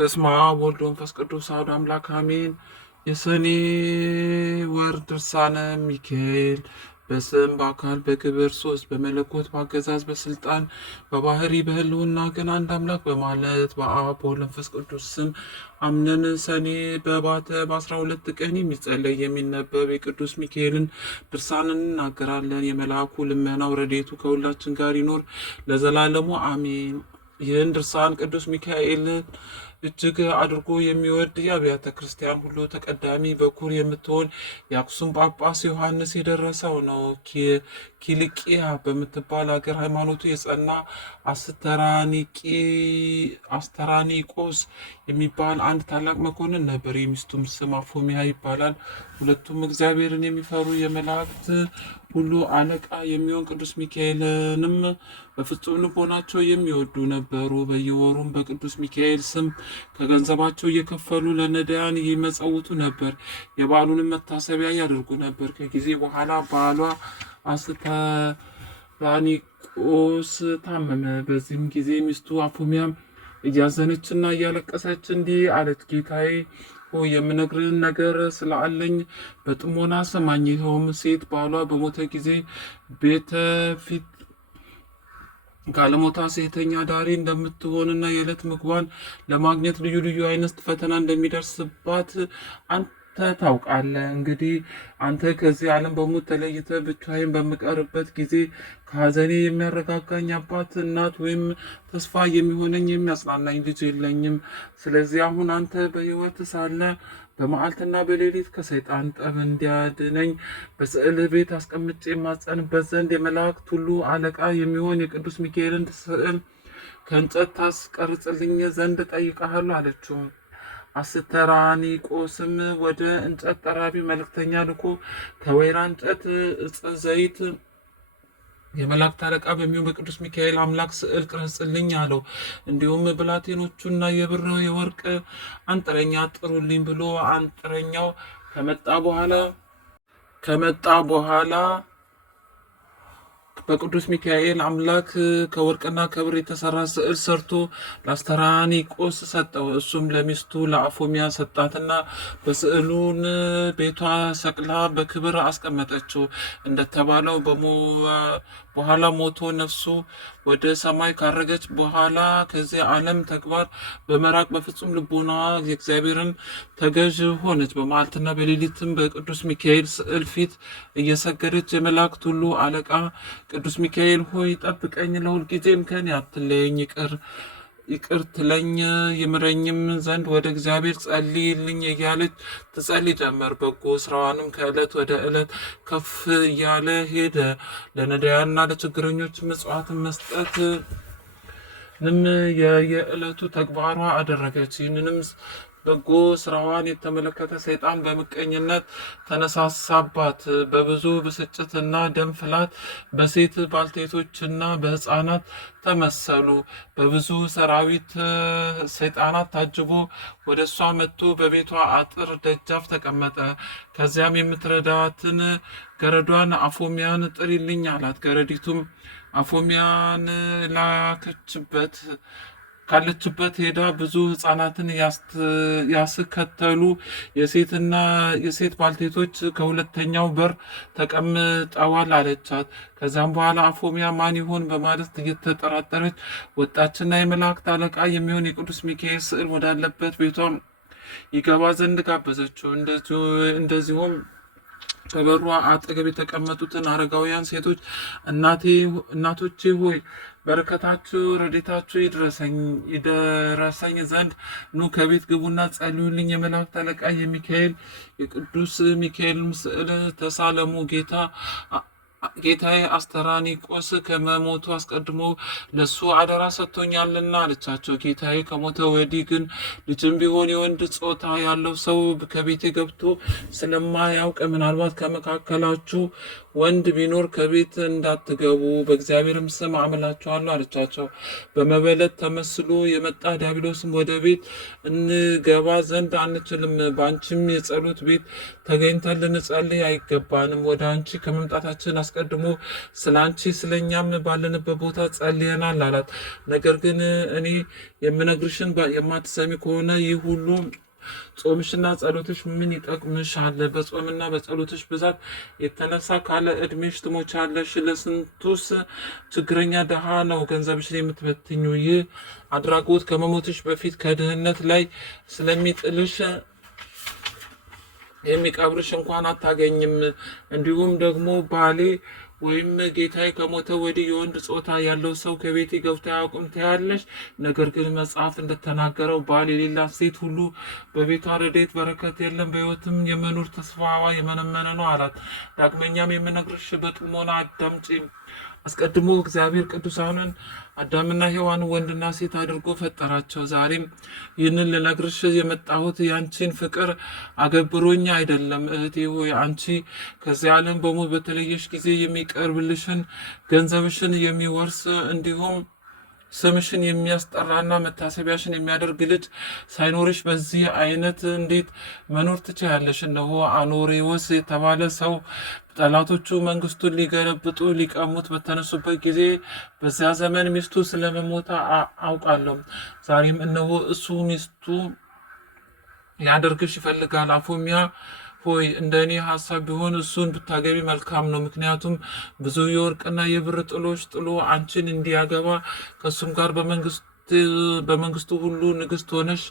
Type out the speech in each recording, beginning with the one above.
በስመ አብ ወወልድ ወመንፈስ ቅዱስ አሐዱ አምላክ አሜን። የሰኔ ወር ድርሳነ ሚካኤል። በስም በአካል በክብር ሶስት በመለኮት በአገዛዝ በስልጣን በባህሪ በህልውና ግን አንድ አምላክ በማለት በአብ በወልድ በመንፈስ ቅዱስ ስም አምነን ሰኔ በባተ በ12 ቀን የሚጸለይ የሚነበብ የቅዱስ ሚካኤልን ድርሳንን እናገራለን። የመልአኩ ልመናው ረድኤቱ ከሁላችን ጋር ይኖር ለዘላለሙ አሜን። ይህን ድርሳን ቅዱስ ሚካኤልን እጅግ አድርጎ የሚወድ የአብያተ ክርስቲያን ሁሉ ተቀዳሚ በኩር የምትሆን የአክሱም ጳጳስ ዮሐንስ የደረሰው ነው። ኪልቅያ በምትባል ሀገር ሃይማኖቱ የጸና አስተራኒቆስ የሚባል አንድ ታላቅ መኮንን ነበር። የሚስቱም ስም አፎሚያ ይባላል። ሁለቱም እግዚአብሔርን የሚፈሩ የመላእክት ሁሉ አለቃ የሚሆን ቅዱስ ሚካኤልንም በፍጹም ልቦናቸው የሚወዱ ነበሩ። በየወሩም በቅዱስ ሚካኤል ስም ከገንዘባቸው እየከፈሉ ለነዳያን ይመጸውቱ ነበር። የበዓሉንም መታሰቢያ ያደርጉ ነበር። ከጊዜ በኋላ ባሏ አስተራኒቆስ ታመመ። በዚህም ጊዜ ሚስቱ አፎሚያም እያዘነችና እያለቀሰች እንዲህ አለች፣ ጌታዬ ሆይ የምነግርህን ነገር ስላለኝ በጥሞና ስማኝ። ይኸውም ሴት ባሏ በሞተ ጊዜ ቤተ ፊት ጋለሞታ ሴተኛ ዳሪ እንደምትሆንና የዕለት ምግቧን ለማግኘት ልዩ ልዩ አይነት ፈተና እንደሚደርስባት አንተ ታውቃለህ። እንግዲህ አንተ ከዚህ ዓለም በሞት ተለይተህ ብቻዬን በምቀርበት ጊዜ ከሐዘኔ የሚያረጋጋኝ አባት፣ እናት ወይም ተስፋ የሚሆነኝ የሚያጽናናኝ ልጅ የለኝም። ስለዚህ አሁን አንተ በሕይወት ሳለ በመዓልትና በሌሊት ከሰይጣን ጠብ እንዲያድነኝ በስዕል ቤት አስቀምጬ የማጸንበት ዘንድ የመላእክት ሁሉ አለቃ የሚሆን የቅዱስ ሚካኤልን ስዕል ከእንጨት ታስቀርጽልኝ ዘንድ ጠይቀሃለሁ አለችው። አስተራኒቆስም ወደ እንጨት ጠራቢ መልእክተኛ ልኮ ከወይራ እንጨት ዕፀ ዘይት የመላእክት አለቃ በሚሆን በቅዱስ ሚካኤል አምላክ ስዕል ቅረጽልኝ አለው። እንዲሁም ብላቴኖቹና የብር የወርቅ አንጥረኛ ጥሩልኝ ብሎ አንጥረኛው ከመጣ በኋላ በቅዱስ ሚካኤል አምላክ ከወርቅና ከብር የተሰራ ስዕል ሰርቶ ለአስተራኒቆስ ሰጠው። እሱም ለሚስቱ ለአፎሚያ ሰጣትና በስዕሉን ቤቷ ሰቅላ በክብር አስቀመጠችው። እንደተባለው በኋላ ሞቶ ነፍሱ ወደ ሰማይ ካረገች በኋላ ከዚህ ዓለም ተግባር በመራቅ በፍጹም ልቦና የእግዚአብሔርን ተገዥ ሆነች። በመዓልትና በሌሊትም በቅዱስ ሚካኤል ስዕል ፊት እየሰገደች የመላእክት ሁሉ አለቃ ቅዱስ ሚካኤል ሆይ ጠብቀኝ፣ ለሁል ጊዜም ከኔ አትለየኝ፣ ይቅር ትለኝ ይምረኝም ዘንድ ወደ እግዚአብሔር ጸልይልኝ እያለች ትጸልይ ጀመር። በጎ ስራዋንም ከዕለት ወደ ዕለት ከፍ እያለ ሄደ። ለነዳያንና ለችግረኞች ምጽዋትን መስጠትንም የዕለቱ ተግባሯ አደረገች። ይህንንም በጎ ስራዋን የተመለከተ ሰይጣን በምቀኝነት ተነሳሳባት። በብዙ ብስጭትና ደም ፍላት በሴት ባልቴቶችና በሕፃናት ተመሰሉ። በብዙ ሰራዊት ሰይጣናት ታጅቦ ወደ እሷ መጥቶ በቤቷ አጥር ደጃፍ ተቀመጠ። ከዚያም የምትረዳትን ገረዷን አፎሚያን ጥሪልኝ አላት። ገረዲቱም አፎሚያን ካለችበት ሄዳ ብዙ ሕፃናትን ያስከተሉ የሴት ባልቴቶች ከሁለተኛው በር ተቀምጠዋል አለቻት። ከዚያም በኋላ አፎሚያ ማን ይሆን በማለት እየተጠራጠረች ወጣችና የመላእክት አለቃ የሚሆን የቅዱስ ሚካኤል ስዕል ወዳለበት ቤቷም ይገባ ዘንድ ጋበዘችው። እንደዚሁም በበሯ አጠገብ የተቀመጡትን አረጋውያን ሴቶች እናቶቼ ሆይ በረከታችሁ ረድኤታችሁ ይደረሰኝ ዘንድ ኑ ከቤት ግቡና ጸልዩልኝ። የመላእክት አለቃ የቅዱስ ሚካኤልም ስዕል ተሳለሙ። ጌታዬ አስተራኒቆስ ከመሞቱ አስቀድሞ ለሱ አደራ ሰጥቶኛልና አለቻቸው። ጌታዬ ከሞተ ወዲህ ግን ልጅም ቢሆን የወንድ ጾታ ያለው ሰው ከቤቴ ገብቶ ስለማያውቅ ምናልባት ከመካከላችሁ ወንድ ቢኖር ከቤት እንዳትገቡ በእግዚአብሔርም ስም አምላችኋለሁ አለቻቸው። በመበለት ተመስሎ የመጣ ዲያብሎስም ወደ ቤት እንገባ ዘንድ አንችልም፣ በአንቺም የጸሎት ቤት ተገኝተን ልንጸልይ አይገባንም፣ ወደ አንቺ ከመምጣታችን አስቀድሞ ስለ አንቺ ስለኛም ባለንበት ቦታ ጸልየናል አላት። ነገር ግን እኔ የምነግርሽን የማትሰሚ ከሆነ ይህ ሁሉ ጾምሽና ጸሎትሽ ምን ይጠቅምሻል? በጾምና በጸሎትሽ ብዛት የተነሳ ካለ እድሜሽ ትሞቻለሽ። ለስንቱስ ችግረኛ ድሃ ነው ገንዘብሽን የምትበትኙ። ይህ አድራጎት ከመሞትሽ በፊት ከድህነት ላይ ስለሚጥልሽ የሚቀብርሽ እንኳን አታገኝም። እንዲሁም ደግሞ ባሌ ወይም ጌታዬ ከሞተ ወዲህ የወንድ ጾታ ያለው ሰው ከቤቴ ገብቶ አያውቅም ትያለሽ። ነገር ግን መጽሐፍ እንደተናገረው ባል የሌላት ሴት ሁሉ በቤቷ ረድኤት በረከት የለም፣ በሕይወትም የመኖር ተስፋዋ የመነመነ ነው አላት። ዳግመኛም የምነግርሽ በጥሞና አዳምጪ። አስቀድሞ እግዚአብሔር ቅዱሳንን አዳምና ሔዋን ወንድና ሴት አድርጎ ፈጠራቸው። ዛሬም ይህንን ልነግርሽ የመጣሁት ያንቺን ፍቅር አገብሮኛ አይደለም። እህቴ ሆይ አንቺ ከዚህ ዓለም በሞት በተለየሽ ጊዜ የሚቀርብልሽን ገንዘብሽን የሚወርስ እንዲሁም ስምሽን የሚያስጠራና መታሰቢያሽን የሚያደርግ ልጅ ሳይኖርሽ በዚህ አይነት እንዴት መኖር ትችያለሽ? እነሆ አኖሬዎስ የተባለ ሰው ጠላቶቹ መንግስቱን ሊገለብጡ ሊቀሙት በተነሱበት ጊዜ በዚያ ዘመን ሚስቱ ስለመሞታ አውቃለሁ። ዛሬም እነሆ እሱ ሚስቱ ሊያደርግሽ ይፈልጋል። አፎሚያ ሆይ እንደ እኔ ሀሳብ ቢሆን እሱን ብታገቢ መልካም ነው። ምክንያቱም ብዙ የወርቅና የብር ጥሎች ጥሎ አንቺን እንዲያገባ ከእሱም ጋር በመንግስቱ ሁሉ ንግስት ሆነሽ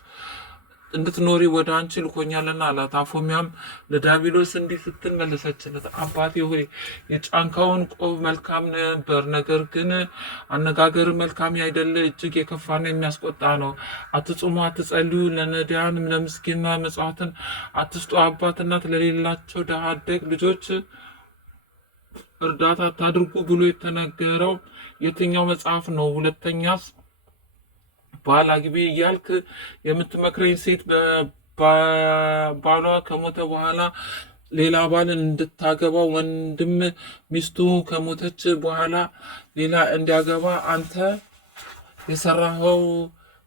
እንድትኖሪ ወደ አንቺ ልኮኛልና አላት። አፎሚያም ለዳቢሎስ እንዲህ ስትል መለሰችለት፣ አባቴ ሆይ የጫንካውን ቆብ መልካም ነበር፣ ነገር ግን አነጋገር መልካም ያይደለ እጅግ የከፋና የሚያስቆጣ ነው። አትጹሙ፣ አትጸልዩ፣ ለነዳያን ለምስኪና መጽዋዕትን አትስጡ፣ አባት እናት ለሌላቸው ድሃ አደግ ልጆች እርዳታ አታድርጉ ብሎ የተነገረው የትኛው መጽሐፍ ነው? ሁለተኛስ ባል አግቢ እያልክ የምትመክረኝ ሴት ባሏ ከሞተ በኋላ ሌላ ባል እንድታገባ ወንድም ሚስቱ ከሞተች በኋላ ሌላ እንዲያገባ አንተ የሰራኸው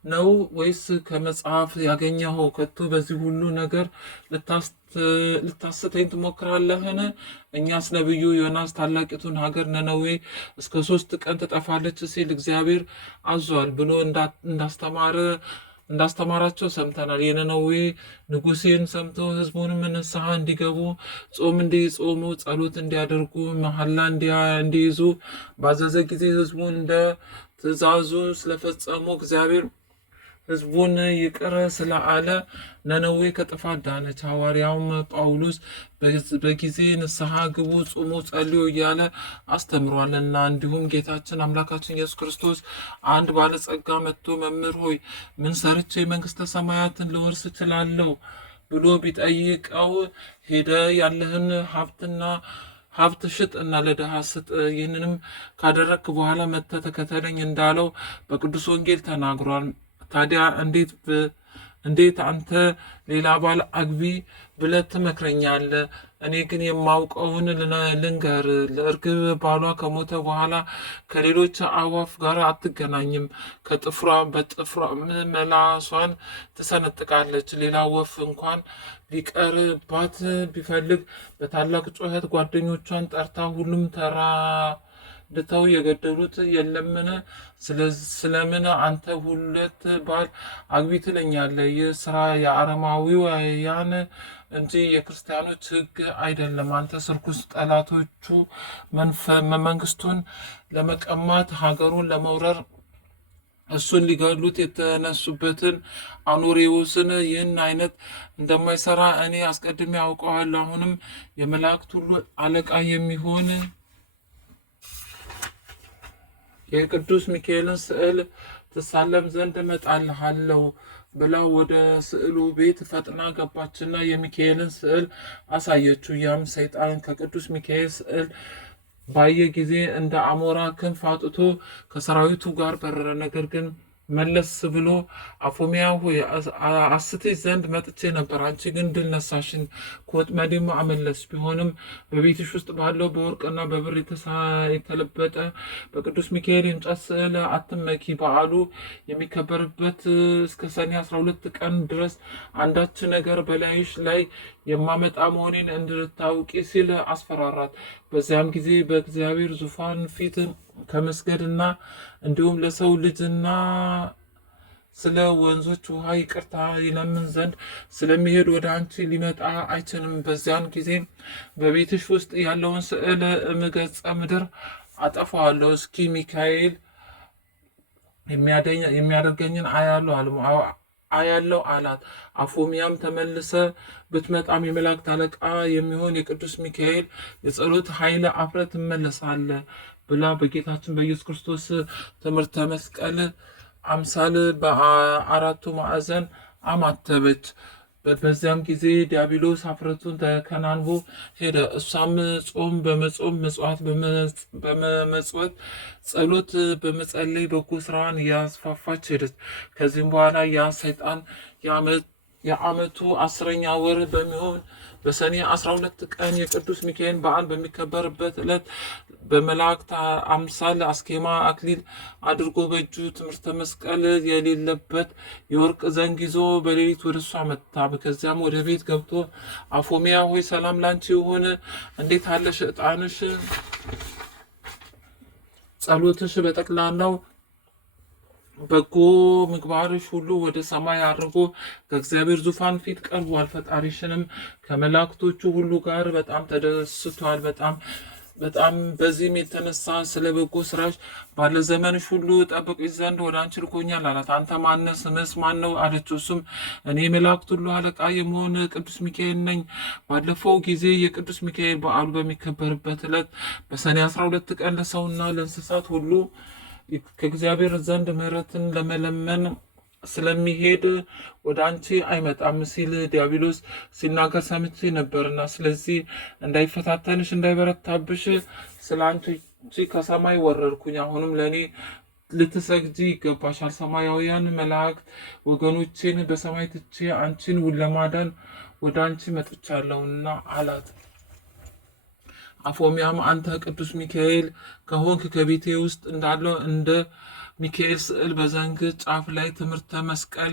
ነው ወይስ ከመጽሐፍ ያገኘኸው? ከቶ በዚህ ሁሉ ነገር ልታስተኝ ትሞክራለህን? እኛስ ነቢዩ ዮናስ ታላቂቱን ሀገር ነነዌ እስከ 3 ቀን ትጠፋለች ሲል እግዚአብሔር አዟል ብሎ እንዳስተማራቸው ሰምተናል። የነነዌ ንጉሴን ሰምቶ ህዝቡንም ንስሐ እንዲገቡ፣ ጾም እንዲጾሙ፣ ጸሎት እንዲያደርጉ፣ መሐላ እንዲይዙ ባዘዘ ጊዜ ህዝቡን እንደ ትእዛዙ ስለፈጸሙ እግዚአብሔር ህዝቡን ይቅር ስለአለ ነነዌ ከጥፋት ዳነች። ሐዋርያውም ጳውሎስ በጊዜ ንስሐ ግቡ፣ ጹሙ፣ ጸልዩ እያለ አስተምሯልና። እንዲሁም ጌታችን አምላካችን ኢየሱስ ክርስቶስ አንድ ባለጸጋ መጥቶ መምህር ሆይ ምን ሰርቼ መንግስተ ሰማያትን ልወርስ እችላለሁ ብሎ ቢጠይቀው ሄደ ያለህን ሀብት ሽጥ እና ለድሃ ስጥ፣ ይህንንም ካደረግክ በኋላ መጥተህ ተከተለኝ እንዳለው በቅዱስ ወንጌል ተናግሯል። ታዲያ እንዴት አንተ ሌላ ባል አግቢ ብለህ ትመክረኛለህ? እኔ ግን የማውቀውን ልንገር። ለእርግብ ባሏ ከሞተ በኋላ ከሌሎች አዕዋፍ ጋር አትገናኝም። በጥፍሯ መላሷን ትሰነጥቃለች። ሌላ ወፍ እንኳን ሊቀርባት ቢፈልግ በታላቅ ጩኸት ጓደኞቿን ጠርታ ሁሉም ድተው የገደሉት የለምን? ስለምን አንተ 2 ባል አግቢ ትለኛለህ? ይህ ስራ የአረማውያን እንጂ የክርስቲያኖች ሕግ አይደለም። አንተ ርኩስ። ጠላቶቹ መንግስቱን ለመቀማት ሀገሩን ለመውረር እሱን ሊገሉት የተነሱበትን አኖሬዎስን ይህን አይነት እንደማይሰራ እኔ አስቀድሜ ያውቀዋል። አሁንም የመላእክት ሁሉ አለቃ የሚሆን የቅዱስ ሚካኤልን ስዕል ትሳለም ዘንድ እመጣልሃለሁ ብላ ወደ ስዕሉ ቤት ፈጥና ገባችና የሚካኤልን ስዕል አሳየችው። ያም ሰይጣን ከቅዱስ ሚካኤል ስዕል ባየ ጊዜ እንደ አሞራ ክንፍ አውጥቶ ከሰራዊቱ ጋር በረረ። ነገር ግን መለስ ብሎ አፎሚያ ሆይ አስትሽ ዘንድ መጥቼ ነበር፣ አንቺ ግን ድል ነሳሽን፣ ከወጥመዴም አመለስ። ቢሆንም በቤትሽ ውስጥ ባለው በወርቅና በብር የተለበጠ በቅዱስ ሚካኤል የእንጨት ስዕል አትመኪ። በዓሉ የሚከበርበት እስከ ሰኔ 12 ቀን ድረስ አንዳች ነገር በላይሽ ላይ የማመጣ መሆኔን እንድታውቂ ሲል አስፈራራት። በዚያም ጊዜ በእግዚአብሔር ዙፋን ፊት ከመስገድና እንዲሁም ለሰው ልጅና ስለ ወንዞች ውሃ ይቅርታ ይለምን ዘንድ ስለሚሄድ ወደ አንቺ ሊመጣ አይችልም። በዚያን ጊዜ በቤትሽ ውስጥ ያለውን ስዕል እምገጸ ምድር አጠፋዋለሁ። እስኪ ሚካኤል የሚያደርገኝን አያለው አላት። አፎሚያም ተመልሰ ብትመጣም የመላእክት አለቃ የሚሆን የቅዱስ ሚካኤል የጸሎት ኃይለ አፍረት ትመለሳለ ብላ በጌታችን በኢየሱስ ክርስቶስ ትምህርተ መስቀል አምሳል በአራቱ ማዕዘን አማተበች። በዚያም ጊዜ ዲያብሎስ አፍረቱን ተከናንቦ ሄደ። እሷም ጾም በመጾም መጽዋት በመመጽወት ጸሎት በመጸለይ በጎ ስራዋን እያስፋፋች ሄደች። ከዚህም በኋላ ያ ሰይጣን የዓመቱ 10ኛ ወር በሚሆን በሰኔ 12 ቀን የቅዱስ ሚካኤል በዓል በሚከበርበት ዕለት በመላእክት አምሳል አስኬማ አክሊል አድርጎ በእጁ ትምህርተ መስቀል የሌለበት የወርቅ ዘንግ ይዞ በሌሊት ወደ እሷ መጣ። ከዚያም ወደ ቤት ገብቶ አፎሚያ ሆይ ሰላም ላንቺ ይሁን፣ እንዴት አለሽ? ዕጣንሽ፣ ጸሎትሽ በጠቅላላው በጎ ምግባርሽ ሁሉ ወደ ሰማይ አድርጎ ከእግዚአብሔር ዙፋን ፊት ቀርቧል። ፈጣሪሽንም ከመላእክቶቹ ሁሉ ጋር በጣም ተደስቷል። በጣም በዚህም የተነሳ ስለ በጎ ስራሽ ባለ ዘመንሽ ሁሉ ጠብቅሽ ዘንድ ወደ አንቺ ልኮኛል አላት። አንተ ማነህ? ስምስ ማን ነው አለችው። እሱም እኔ መላእክት ሁሉ አለቃ የመሆን ቅዱስ ሚካኤል ነኝ። ባለፈው ጊዜ የቅዱስ ሚካኤል በዓሉ በሚከበርበት ዕለት በሰኔ 12 ቀን ለሰውና ለእንስሳት ሁሉ ከእግዚአብሔር ዘንድ ምሕረትን ለመለመን ስለሚሄድ ወደ አንቺ አይመጣም ሲል ዲያብሎስ ሲናገር ሰምቼ ነበርና፣ ስለዚህ እንዳይፈታተንሽ እንዳይበረታብሽ ስለ አንቺ ከሰማይ ወረድኩኝ። አሁንም ለእኔ ልትሰግጂ ይገባሻል። ሰማያውያን መላእክት ወገኖቼን በሰማይ ትቼ አንቺን ለማዳን ወደ አንቺ መጥቻለሁና አላት። አፎሚያም አንተ ቅዱስ ሚካኤል ከሆንክ ከቤቴ ውስጥ እንዳለው እንደ ሚካኤል ስዕል በዘንግ ጫፍ ላይ ትምህርተ መስቀል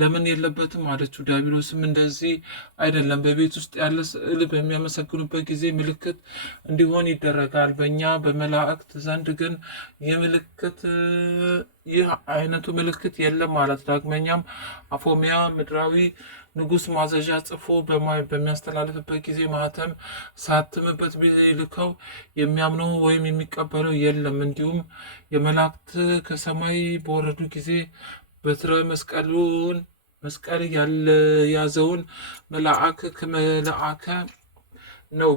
ለምን የለበትም አለችው። ዲያብሎስም እንደዚህ አይደለም፣ በቤት ውስጥ ያለ ስዕል በሚያመሰግኑበት ጊዜ ምልክት እንዲሆን ይደረጋል። በእኛ በመላእክት ዘንድ ግን ይህ አይነቱ ምልክት የለም ማለት። ዳግመኛም አፎሚያ ምድራዊ ንጉሥ ማዘዣ ጽፎ በሚያስተላልፍበት ጊዜ ማህተም ሳትምበት ቢልከው የሚያምነው ወይም የሚቀበለው የለም። እንዲሁም የመላእክት ከሰማይ በወረዱ ጊዜ በትረ መስቀል ያዘውን መልአክ ከመልአከ ነው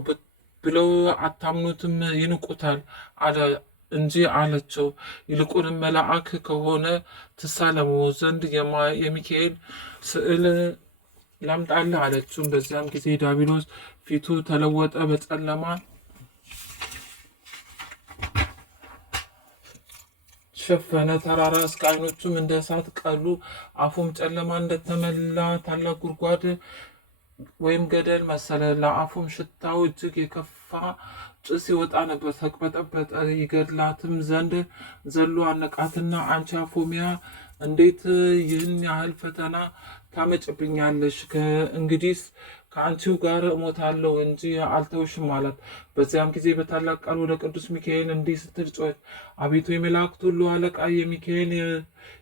ብለው አታምኑትም፣ ይንቁታል እንጂ አለችው። ይልቁንም መልአክ ከሆነ ትሳለሙ ዘንድ የሚካኤል ስዕል ላምጣልህ አለችው። በዚያም ጊዜ ዲያብሎስ ፊቱ ተለወጠ፣ በጨለማ ሸፈነ። ተራራ እስከ ዓይኖቹም እንደ እሳት ቀሉ። አፉም ጨለማ እንደተመላ ታላቅ ጉድጓድ ወይም ገደል መሰለ። ለአፉም ሽታው እጅግ የከፋ ጭስ ይወጣ ነበር። ተቅበጠበጠ። ይገድላትም ዘንድ ዘሎ አነቃትና አንቺ አፎሚያ እንዴት ይህን ያህል ፈተና ታመጭብኛለሽ? ከእንግዲህስ ከአንቺው ጋር እሞታለሁ እንጂ አልተውሽም አላት። በዚያም ጊዜ በታላቅ ቃል ወደ ቅዱስ ሚካኤል እንዲህ ስትል ጮኸች። አቤቱ የመላእክት ሁሉ አለቃ የሚካኤል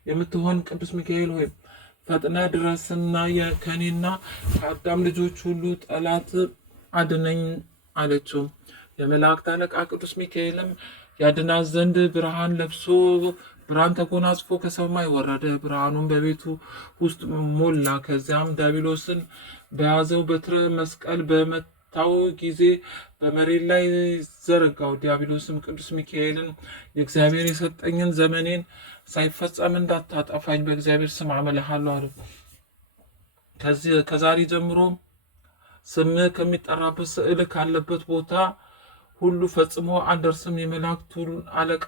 የምትሆን ቅዱስ ሚካኤል ሆይ ፈጥነ ድረስና ከኔና ከአዳም ልጆች ሁሉ ጠላት አድነኝ አለችው። የመላእክት አለቃ ቅዱስ ሚካኤልም ያድናት ዘንድ ብርሃን ለብሶ ብርሃን ተጎናጽፎ ከሰማይ ወረደ። ብርሃኑን በቤቱ ውስጥ ሞላ። ከዚያም ዲያብሎስን በያዘው በትረ መስቀል በመታው ጊዜ በመሬት ላይ ዘረጋው። ዲያብሎስም ቅዱስ ሚካኤልን የእግዚአብሔር የሰጠኝን ዘመኔን ሳይፈጸም እንዳታጠፋኝ በእግዚአብሔር ስም አመልሃለሁ አለ። ከዛሬ ጀምሮ ስምህ ከሚጠራበት ስዕል ካለበት ቦታ ሁሉ ፈጽሞ አልደርስም። የመላእክቱ አለቃ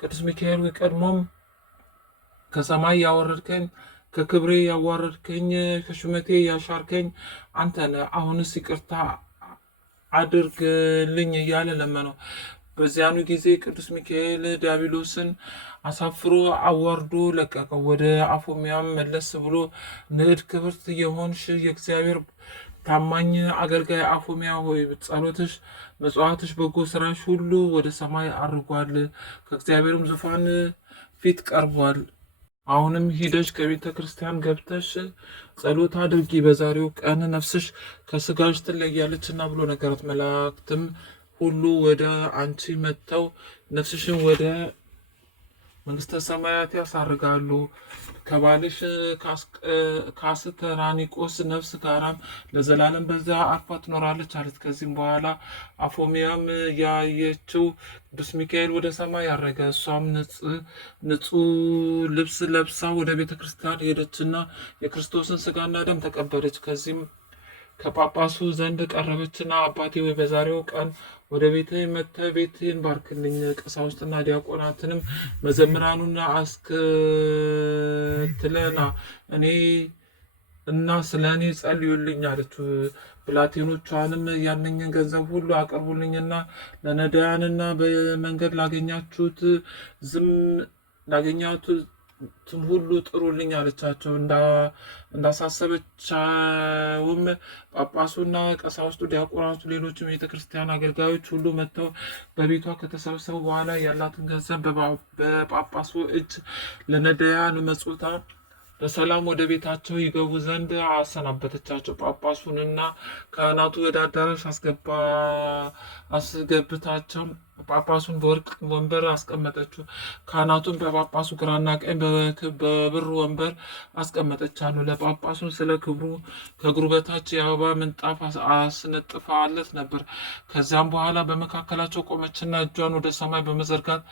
ቅዱስ ሚካኤል ቀድሞም ከሰማይ ያወረድከኝ፣ ከክብሬ ያዋረድከኝ፣ ከሹመቴ ያሻርከኝ አንተ ነህ። አሁንስ ይቅርታ አድርግልኝ እያለ ለመነው። በዚያኑ ጊዜ ቅዱስ ሚካኤል ዲያብሎስን አሳፍሮ አዋርዶ ለቀቀው። ወደ አፎሚያም መለስ ብሎ ንዕድ ክብርት የሆንሽ የእግዚአብሔር ታማኝ አገልጋይ አፎሚያ ሆይ ጸሎትሽ፣ መጽዋዕትሽ፣ በጎ ስራሽ ሁሉ ወደ ሰማይ አርጓል፣ ከእግዚአብሔርም ዙፋን ፊት ቀርቧል። አሁንም ሂደሽ ከቤተ ክርስቲያን ገብተሽ ጸሎት አድርጊ፣ በዛሬው ቀን ነፍስሽ ከስጋሽ ትለያለችና ብሎ ነገራት። መላእክትም ሁሉ ወደ አንቺ መጥተው ነፍስሽን ወደ መንግስተ ሰማያት ያሳርጋሉ። ከባልሽ ከአስተራኒቆስ ነፍስ ጋራም ለዘላለም በዛ አርፋ ትኖራለች አለት። ከዚህም በኋላ አፎሚያም ያየችው ቅዱስ ሚካኤል ወደ ሰማይ ያረገ። እሷም ንጹሕ ልብስ ለብሳ ወደ ቤተ ክርስቲያን ሄደችና የክርስቶስን ስጋና ደም ተቀበለች። ከዚህም ከጳጳሱ ዘንድ ቀረበችና አባቴ ወይ በዛሬው ቀን ወደ ቤት መጥተህ ቤትን ባርክልኝ፣ ቀሳውስትና ዲያቆናትንም መዘምራኑና አስከትለና እኔ እና ስለ እኔ ጸልዩልኝ አለችው። ብላቴኖቿንም ያነኝን ገንዘብ ሁሉ አቅርቡልኝና ለነዳያንና በመንገድ ላገኛችሁትም ሁሉ ጥሩልኝ አለቻቸው። እንዳሳሰበቻውም ጳጳሱና ቀሳውስቱ፣ ዲያቆናቱ፣ ሌሎችም የቤተ ክርስቲያን አገልጋዮች ሁሉ መጥተው በቤቷ ከተሰበሰቡ በኋላ ያላትን ገንዘብ በጳጳሱ እጅ ለነዳያን መጽውታ በሰላም ወደ ቤታቸው ይገቡ ዘንድ አሰናበተቻቸው። ጳጳሱንና ካህናቱ ወደ አዳራሽ አስገብታቸው ጳጳሱን በወርቅ ወንበር አስቀመጠችው። ካህናቱን በጳጳሱ ግራና ቀኝ በብር ወንበር አስቀመጠቻሉ። ለጳጳሱን ስለ ክብሩ ከእግሩ በታች የአበባ ምንጣፍ አስነጥፋለት ነበር። ከዚያም በኋላ በመካከላቸው ቆመችና እጇን ወደ ሰማይ በመዘርጋት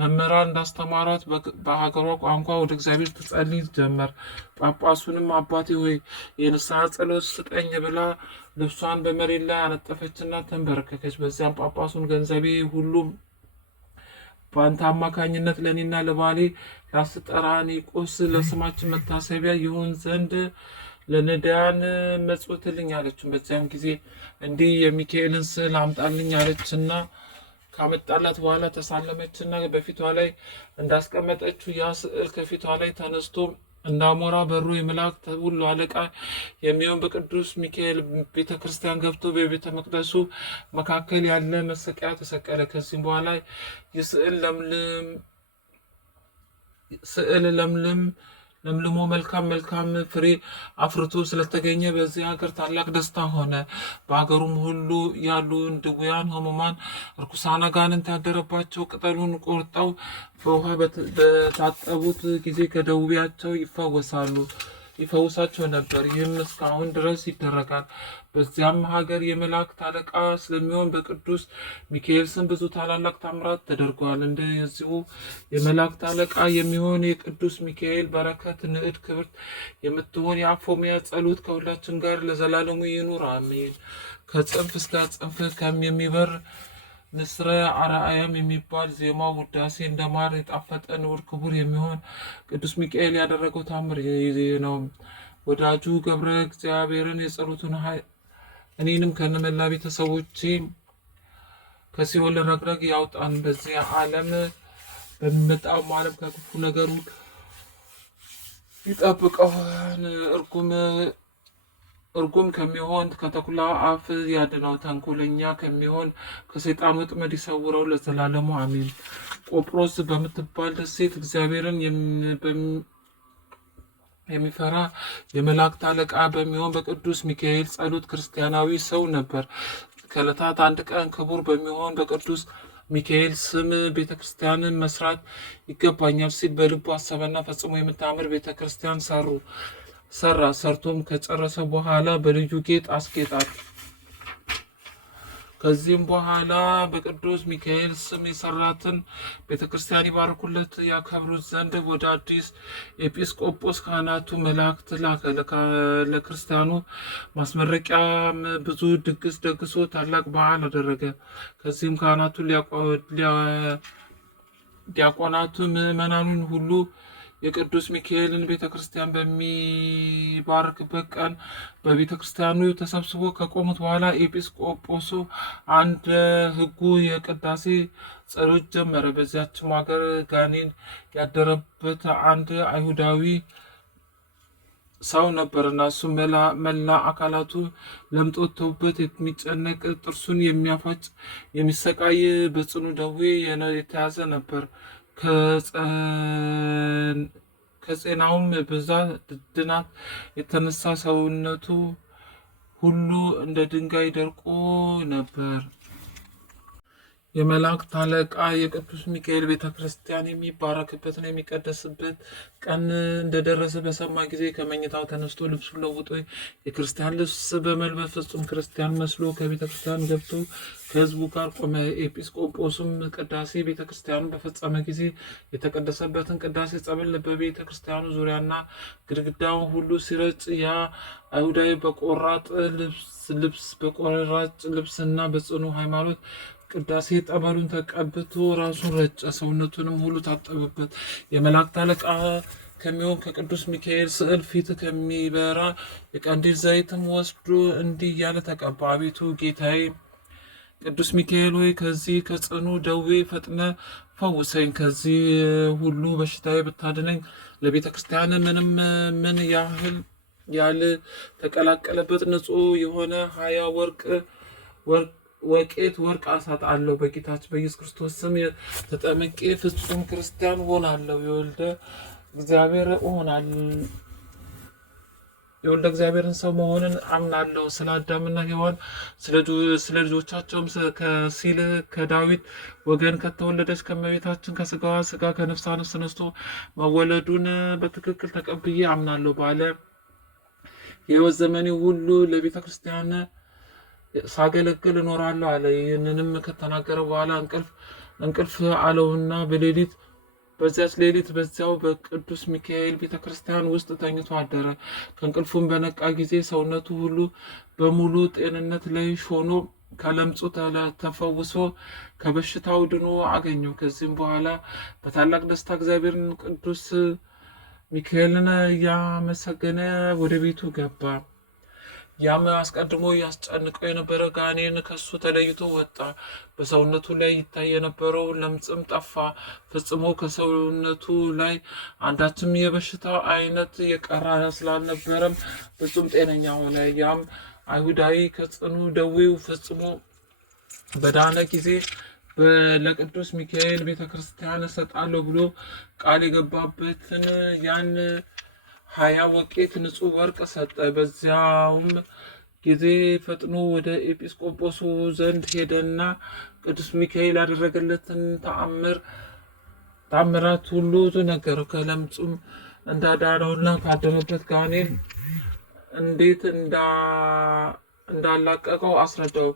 መምህራን እንዳስተማሯት በሀገሯ ቋንቋ ወደ እግዚአብሔር ትጸልይ ጀመር። ጳጳሱንም አባቴ ሆይ የንስሐ ጸሎት ስጠኝ ብላ ልብሷን በመሬት ላይ አነጠፈችና ተንበረከከች። በዚያም ጳጳሱን ገንዘቤ ሁሉ በአንተ አማካኝነት ለእኔና ለባሌ ለአስጠራኒቆስ ለስማችን መታሰቢያ ይሆን ዘንድ ለነዳያን መጽውትልኝ አለችው። በዚያም ጊዜ እንዲህ የሚካኤልን ስዕል አምጣልኝ አለችና ካመጣላት በኋላ ተሳለመችና በፊቷ ላይ እንዳስቀመጠችው ያ ስዕል ከፊቷ ላይ ተነስቶ እንዳሞራ በሩ የመላእክት ሁሉ አለቃ የሚሆን በቅዱስ ሚካኤል ቤተ ክርስቲያን ገብቶ በቤተ መቅደሱ መካከል ያለ መሰቂያ ተሰቀለ። ከዚህም በኋላ የስዕል ለምልሞ መልካም ፍሬ አፍርቶ ስለተገኘ በዚህ ሀገር ታላቅ ደስታ ሆነ። በሀገሩም ሁሉ ያሉ ድውያን፣ ሕሙማን፣ ርኩሳን አጋንንት ያደረባቸው ቅጠሉን ቆርጠው በውሃ በታጠቡት ጊዜ ከደዌያቸው ይፈውሳቸው ነበር። ይህም እስካሁን ድረስ ይደረጋል። በዚያም ሀገር የመላእክት አለቃ ስለሚሆን በቅዱስ ሚካኤል ስም ብዙ ታላላቅ ታምራት ተደርጓል። እንደዚሁ የመላእክት አለቃ የሚሆን የቅዱስ ሚካኤል በረከት ንዕድ ክብርት የምትሆን የአፎሚያ ጸሎት ከሁላችን ጋር ለዘላለሙ ይኑር አሜን። ከጽንፍ እስከ ጽንፍ የሚበር ንስረ አርአያም የሚባል ዜማው ውዳሴ እንደማር የጣፈጠ ንዑድ ክቡር የሚሆን ቅዱስ ሚካኤል ያደረገው ታምር ነው። ወዳጁ ገብረ እግዚአብሔርን የጸሎቱን እኔንም ከነመላ ቤተሰቦቼ ከሲኦል ረግረግ ያውጣን። በዚህ ዓለም በሚመጣው ዓለም ከክፉ ነገሩ ይጠብቀውን። እርጉም ከሚሆን ከተኩላ አፍ ያድነው። ተንኮለኛ ከሚሆን ከሰይጣን ወጥመድ ይሰውረው ለዘላለሙ አሜን። ቆጵሮስ በምትባል ደሴት እግዚአብሔርን የሚፈራ የመላእክት አለቃ በሚሆን በቅዱስ ሚካኤል ጸሎት ክርስቲያናዊ ሰው ነበር። ከዕለታት አንድ ቀን ክቡር በሚሆን በቅዱስ ሚካኤል ስም ቤተ ክርስቲያንን መስራት ይገባኛል ሲል በልቡ አሰበና ፈጽሞ የምታምር ቤተ ክርስቲያን ሰራ። ሰርቶም ከጨረሰ በኋላ በልዩ ጌጥ አስጌጣት። ከዚህም በኋላ በቅዱስ ሚካኤል ስም የሰራትን ቤተ ክርስቲያን ይባርኩለት ያከብሩት ዘንድ ወደ አዲስ ኤጲስቆጶስ ካህናቱ መላእክት ላከ። ለክርስቲያኑ ማስመረቂያም ብዙ ድግስ ደግሶ ታላቅ በዓል አደረገ። ከዚህም ካህናቱ ዲያቆናቱ ምዕመናኑን ሁሉ የቅዱስ ሚካኤልን ቤተ ክርስቲያን በሚባርክበት ቀን በቤተ ክርስቲያኑ ተሰብስቦ ከቆሙት በኋላ ኤጲስቆጶሱ አንድ ሕጉ የቅዳሴ ጸሎት ጀመረ። በዚያችም ሀገር ጋኔን ያደረበት አንድ አይሁዳዊ ሰው ነበርና እሱ መላ አካላቱ ለምጽ ወጥተውበት የሚጨነቅ ጥርሱን የሚያፋጭ የሚሰቃይ በጽኑ ደዌ የተያዘ ነበር። ከጤናውም ብዛት ድናት የተነሳ ሰውነቱ ሁሉ እንደ ድንጋይ ደርቆ ነበር። የመላእክት አለቃ የቅዱስ ሚካኤል ቤተ ክርስቲያን የሚባረክበትና የሚቀደስበት ቀን እንደደረሰ በሰማ ጊዜ ከመኝታው ተነስቶ ልብሱን ለውጦ የክርስቲያን ልብስ በመልበስ ፍጹም ክርስቲያን መስሎ ከቤተ ክርስቲያን ገብቶ ከሕዝቡ ጋር ቆመ። ኤጲስቆጶስም ቅዳሴ ቤተ ክርስቲያኑ በፈጸመ ጊዜ የተቀደሰበትን ቅዳሴ ጸበል በቤተ ክርስቲያኑ ዙሪያና ግድግዳውን ሁሉ ሲረጭ ያ አይሁዳዊ በቆራጥ ልብስና በጽኑ ሃይማኖት ቅዳሴ ጠበሉን ተቀብቶ ራሱን ረጨ፣ ሰውነቱንም ሁሉ ታጠበበት። የመላእክት አለቃ ከሚሆን ከቅዱስ ሚካኤል ስዕል ፊት ከሚበራ የቀንዲል ዘይትም ወስዶ እንዲህ እያለ ተቀባ። አቤቱ ጌታዬ ቅዱስ ሚካኤል ሆይ ከዚህ ከጽኑ ደዌ ፈጥነ ፈውሰኝ። ከዚህ ሁሉ በሽታዬ ብታድነኝ ለቤተ ክርስቲያን ምን ያህል ተቀላቀለበት ንጹሕ የሆነ 20 ወቄት ወርቅ አሳጣለሁ። በጌታችን በኢየሱስ ክርስቶስ ስም ተጠምቄ ፍጹም ክርስቲያን ሆናለሁ። የወልደ እግዚአብሔርን ሰው መሆንን አምናለሁ። ስለ አዳምና ሔዋን ስለ ልጆቻቸውም ከሲል ከዳዊት ወገን ከተወለደች ከመቤታችን ከስጋዋ ስጋ ከነፍሷ ነፍስ ነስቶ መወለዱን በትክክል ተቀብዬ አምናለሁ ባለ የሕይወት ዘመኔ ሁሉ ለቤተ ክርስቲያን ሳገለግል እኖራለሁ አለ። ይህንንም ከተናገረ በኋላ እንቅልፍ አለውና በዚያች ሌሊት በዚያው በቅዱስ ሚካኤል ቤተክርስቲያን ውስጥ ተኝቶ አደረ። ከእንቅልፉም በነቃ ጊዜ ሰውነቱ ሁሉ በሙሉ ጤንነት ላይ ሆኖ ከለምጹ ተፈውሶ ከበሽታው ድኖ አገኘው። ከዚህም በኋላ በታላቅ ደስታ እግዚአብሔርን ቅዱስ ሚካኤልን እያመሰገነ ወደ ቤቱ ገባ። ያም አስቀድሞ ያስጨንቀው የነበረ ጋኔን ከሱ ተለይቶ ወጣ። በሰውነቱ ላይ ይታይ የነበረው ለምጽም ጠፋ። ፈጽሞ ከሰውነቱ ላይ አንዳችም የበሽታው አይነት የቀረ ስላልነበረም ፍጹም ጤነኛ ሆነ። ያም አይሁዳዊ ከጽኑ ደዌው ፈጽሞ በዳነ ጊዜ ለቅዱስ ሚካኤል ቤተ ክርስቲያን እሰጣለሁ ብሎ ቃል የገባበትን ያን 20 ወቄት ንጹሕ ወርቅ ሰጠ። በዚያውም ጊዜ ፈጥኖ ወደ ኤጲስቆጶሱ ዘንድ ሄደና ቅዱስ ሚካኤል ያደረገለትን ተአምራት ሁሉ ነገረው። ከለምጹም እንዳዳነውና ካደረበት ጋኔን እንዴት እንዳላቀቀው አስረዳው።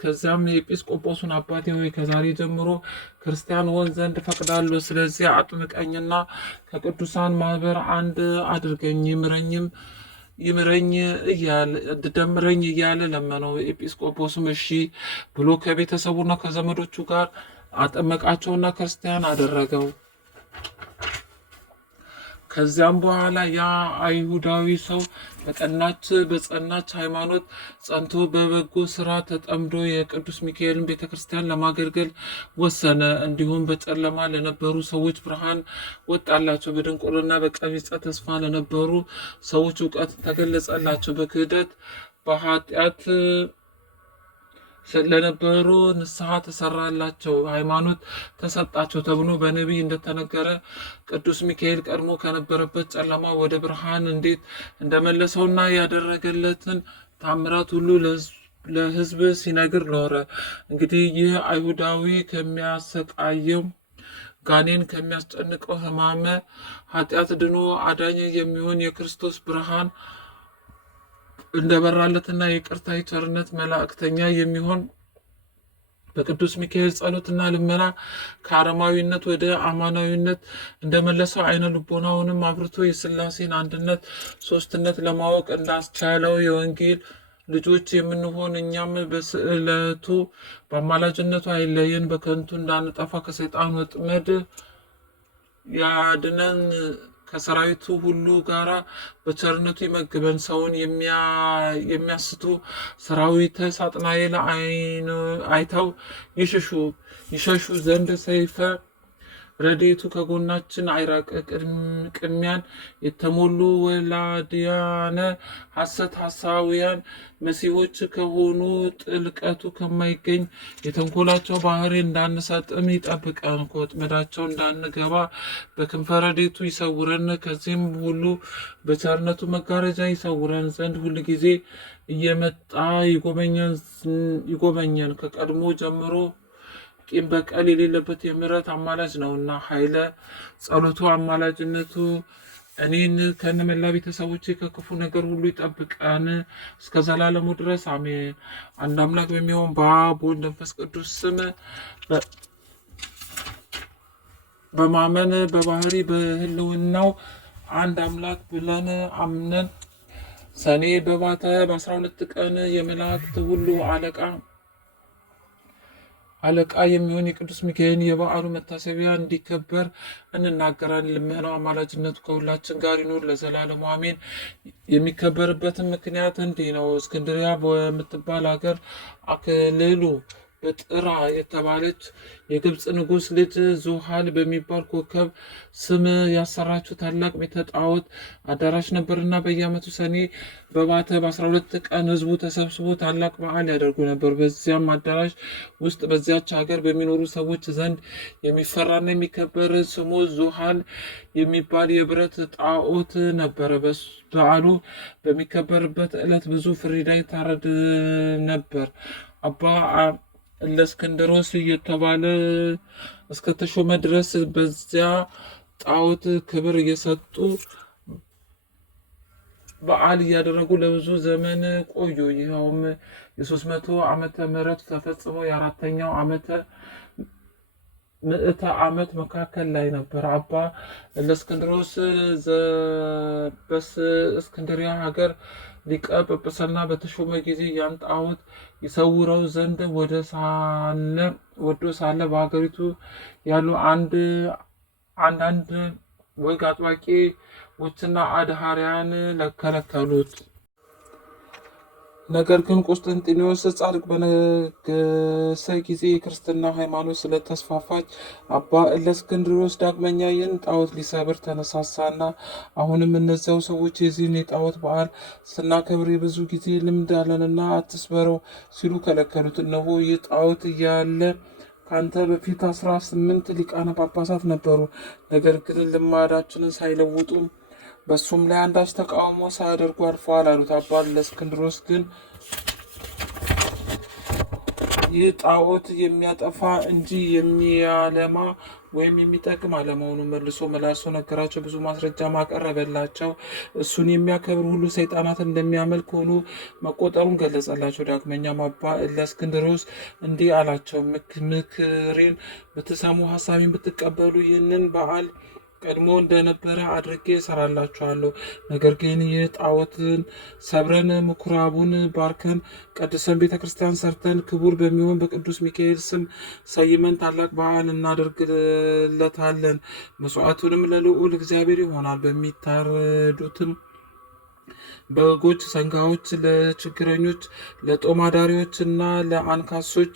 ከዚያም የኤጲስቆጶሱን አባቴ ሆይ ከዛሬ ጀምሮ ክርስቲያን ሆን ዘንድ ፈቅዳለሁ። ስለዚህ አጥምቀኝና ከቅዱሳን ማህበር አንድ አድርገኝ፣ ደምረኝ እያለ ለመነው። ኤጲስቆጶስም እሺ ብሎ ከቤተሰቡና ከዘመዶቹ ጋር አጠመቃቸውና ክርስቲያን አደረገው። ከዚያም በኋላ ያ አይሁዳዊ ሰው በጸናች ሃይማኖት ጸንቶ በበጎ ስራ ተጠምዶ የቅዱስ ሚካኤልን ቤተ ክርስቲያን ለማገልገል ወሰነ። እንዲሁም በጨለማ ለነበሩ ሰዎች ብርሃን ወጣላቸው። በድንቁርና በቀቢጸ ተስፋ ለነበሩ ሰዎች እውቀት ተገለጸላቸው። በክህደት በኃጢአት ለነበሩ ንስሐ ተሰራላቸው፣ ሃይማኖት ተሰጣቸው ተብሎ በነቢይ እንደተነገረ ቅዱስ ሚካኤል ቀድሞ ከነበረበት ጨለማ ወደ ብርሃን እንዴት እንደመለሰውና ያደረገለትን ታምራት ሁሉ ለሕዝብ ሲነግር ኖረ። እንግዲህ ይህ አይሁዳዊ ከሚያሰቃየው ጋኔን ከሚያስጨንቀው ሕማመ ኃጢአት ድኖ አዳኝ የሚሆን የክርስቶስ ብርሃን እንደበራለትና የይቅርታ የቸርነት መላእክተኛ የሚሆን በቅዱስ ሚካኤል ጸሎትና ልመና ከአረማዊነት ወደ አማናዊነት እንደመለሰው አይነ ልቦናውንም አብርቶ የሥላሴን አንድነት ሦስትነት ለማወቅ እንዳስቻለው የወንጌል ልጆች የምንሆን እኛም በስዕለቱ በአማላጅነቱ አይለየን፣ በከንቱ እንዳንጠፋ ከሰይጣን ወጥመድ ያድነን ከሰራዊቱ ሁሉ ጋራ በቸርነቱ ይመግበን። ሰውን የሚያስቱ ሰራዊተ ሳጥናኤል አይተው ይሸሹ ዘንድ ሰይፈ ረድኤቱ ከጎናችን አይራቅ። ቅድሚያን የተሞሉ ወላዲያነ ሐሰት ሐሳውያን መሲሆች ከሆኑ ጥልቀቱ ከማይገኝ የተንኮላቸው ባህሪ እንዳንሰጥም ይጠብቀን። ከወጥመዳቸው እንዳንገባ በክንፈ ረድኤቱ ይሰውረን። ከዚህም ሁሉ በቸርነቱ መጋረጃ ይሰውረን ዘንድ ሁል ጊዜ እየመጣ ይጎበኘን። ከቀድሞ ጀምሮ ቂም በቀል የሌለበት የምሕረት አማላጅ ነውና ኃይለ ጸሎቱ አማላጅነቱ እኔን ከነመላ ቤተሰቦቼ ከክፉ ነገር ሁሉ ይጠብቀን እስከ ዘላለሙ ድረስ አሜን። አንድ አምላክ በሚሆን በአብ በወልድ በመንፈስ ቅዱስ ስም በማመን በባህሪ በህልውናው አንድ አምላክ ብለን አምነን ሰኔ በባተ በ12 ቀን የመላእክት ሁሉ አለቃ የሚሆን የቅዱስ ሚካኤል የበዓሉ መታሰቢያ እንዲከበር እንናገራለን። ልመናው አማላጅነቱ ከሁላችን ጋር ይኖር ለዘላለሙ አሜን። የሚከበርበትን ምክንያት እንዲህ ነው። እስክንድሪያ በምትባል ሀገር አክልሉ በጥራ የተባለች የግብፅ ንጉሥ ልጅ ዙሃል በሚባል ኮከብ ስም ያሰራችው ታላቅ ቤተ ጣዖት አዳራሽ ነበርና በየዓመቱ ሰኔ በባተ በ12 ቀን ህዝቡ ተሰብስቦ ታላቅ በዓል ያደርጉ ነበር። በዚያም አዳራሽ ውስጥ በዚያች ሀገር በሚኖሩ ሰዎች ዘንድ የሚፈራና የሚከበር ስሙ ዙሃል የሚባል የብረት ጣዖት ነበረ። በዓሉ በሚከበርበት ዕለት ብዙ ፍሪዳ ይታረድ ነበር። አባ እለእስክንድሮስ እየተባለ እስከተሾመ ድረስ በዚያ ጣዖት ክብር እየሰጡ በዓል እያደረጉ ለብዙ ዘመን ቆዩ። ይኸውም የ300 ዓመተ ምህረት ተፈጽሞ የ4ኛው ምዕተ ዓመት መካከል ላይ ነበር። አባ እለእስክንድሮስ በእስክንድሪያ ሀገር ሊቀ ጵጵስና በተሾመ ጊዜ ያን ጣዖት ይሰውረው ዘንድ ወዶ ሳለ በሀገሪቱ ያሉ አንዳንድ ወግ አጥባቂዎችና አድሃሪያን ከለከሉት። ነገር ግን ቆስጠንጢኖስ ጻድቅ በነገሰ ጊዜ የክርስትና ሃይማኖት ስለተስፋፋች አባ እለእስክንድሮስ ዳግመኛ ይህን ጣዖት ሊሰብር ተነሳሳና አሁንም እነዚያው ሰዎች የዚህን የጣዖት በዓል ስናከብር የብዙ ጊዜ ልምድ አለንና አትስበረው ሲሉ ከለከሉት። እነሆ ይህ ጣዖት እያለ ከአንተ በፊት 18 ሊቃነ ጳጳሳት ነበሩ። ነገር ግን ልማዳችንን ሳይለውጡ በሱም ላይ አንዳች ተቃውሞ ሳያደርጉ አልፈዋል አሉት። አባ እለእስክንድሮስ ግን ይህ ጣዖት የሚያጠፋ እንጂ የሚያለማ ወይም የሚጠቅም አለመሆኑን መልሶ መላልሶ ነገራቸው። ብዙ ማስረጃ ማቀረበላቸው። እሱን የሚያከብር ሁሉ ሰይጣናትን እንደሚያመልክ ሆኖ መቆጠሩን ገለጸላቸው። ዳግመኛም አባ እለእስክንድሮስ እንዲህ አላቸው፣ ምክሬን ብትሰሙ ሀሳቤን ብትቀበሉ ይህንን በዓል ቀድሞ እንደነበረ አድርጌ እሰራላችኋለሁ። ነገር ግን ይህ ጣዖትን ሰብረን ምኩራቡን ባርከን ቀድሰን ቤተ ክርስቲያን ሰርተን ክቡር በሚሆን በቅዱስ ሚካኤል ስም ሰይመን ታላቅ በዓል እናደርግለታለን። መስዋዕቱንም ለልዑል እግዚአብሔር ይሆናል። በሚታረዱትም በጎች፣ ሰንጋዎች ለችግረኞች፣ ለጦም አዳሪዎች እና ለአንካሶች